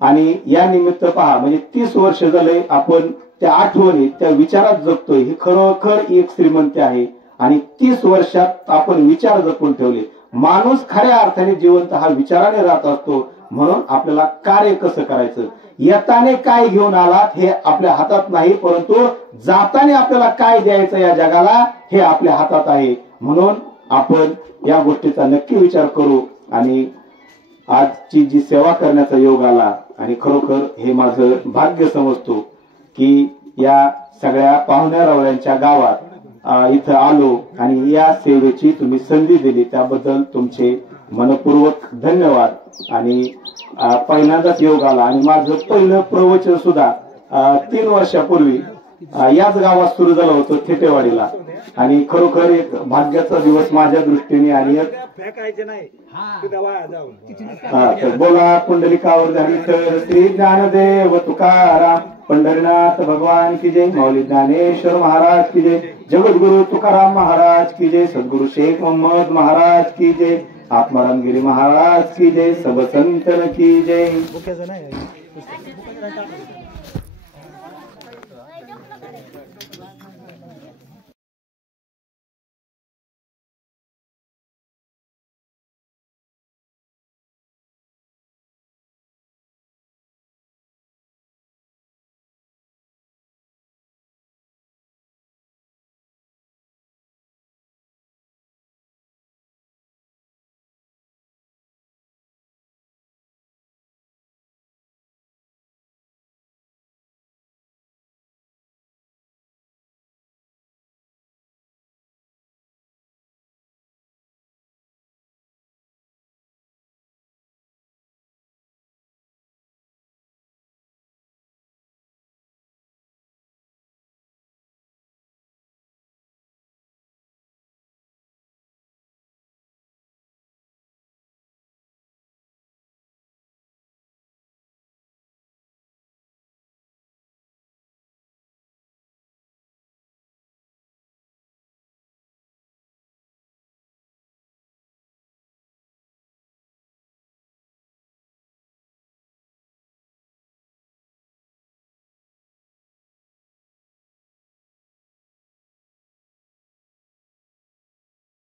आणि या निमित्त पहा म्हणजे 30 वर्ष झाले आपण त्या आठवणी त्या विचारात जगतोय. ही खरोखर एक श्रीमंती आहे. आणि 30 वर्षात आपण विचार जपून ठेवले. माणूस खऱ्या अर्थाने जिवंत हा विचाराने राहत असतो. म्हणून आपल्याला कार्य कसं करायचं, येताने काय घेऊन आलात हे आपल्या हातात नाही, परंतु जाताने आपल्याला काय द्यायचं या जगाला हे आपल्या हातात आहे. म्हणून आपण या गोष्टीचा नक्की विचार करू. आणि आजची जी सेवा करण्याचा योग आला आणि खरोखर हे माझं भाग्य समजतो की या सगळ्या पाहुण्या रावळ्यांच्या गावात इथं आलो आणि या सेवेची तुम्ही संधी दिली त्याबद्दल तुमचे मनपूर्वक धन्यवाद. आणि पहिल्यांदाच योग आला आणि माझं पहिलं प्रवचन सुद्धा 3 वर्षापूर्वी याच गावात सुरू झालं होतं थेटेवाडीला. आणि खरोखर एक भाग्याचा दिवस माझ्या दृष्टीने. आणि तर बोला पुंडलिकावर झाली तर श्री ज्ञानदेव तुकाराम पंढरीनाथ भगवान की जय, मौली ज्ञानेश्वर महाराज की जय, जगद्गुरु तुकाराम महाराज की जय, सद्गुरु शेख मोहम्मद महाराज की जय, आत्मारामगिरी महाराज की जय, सब संतन की जय.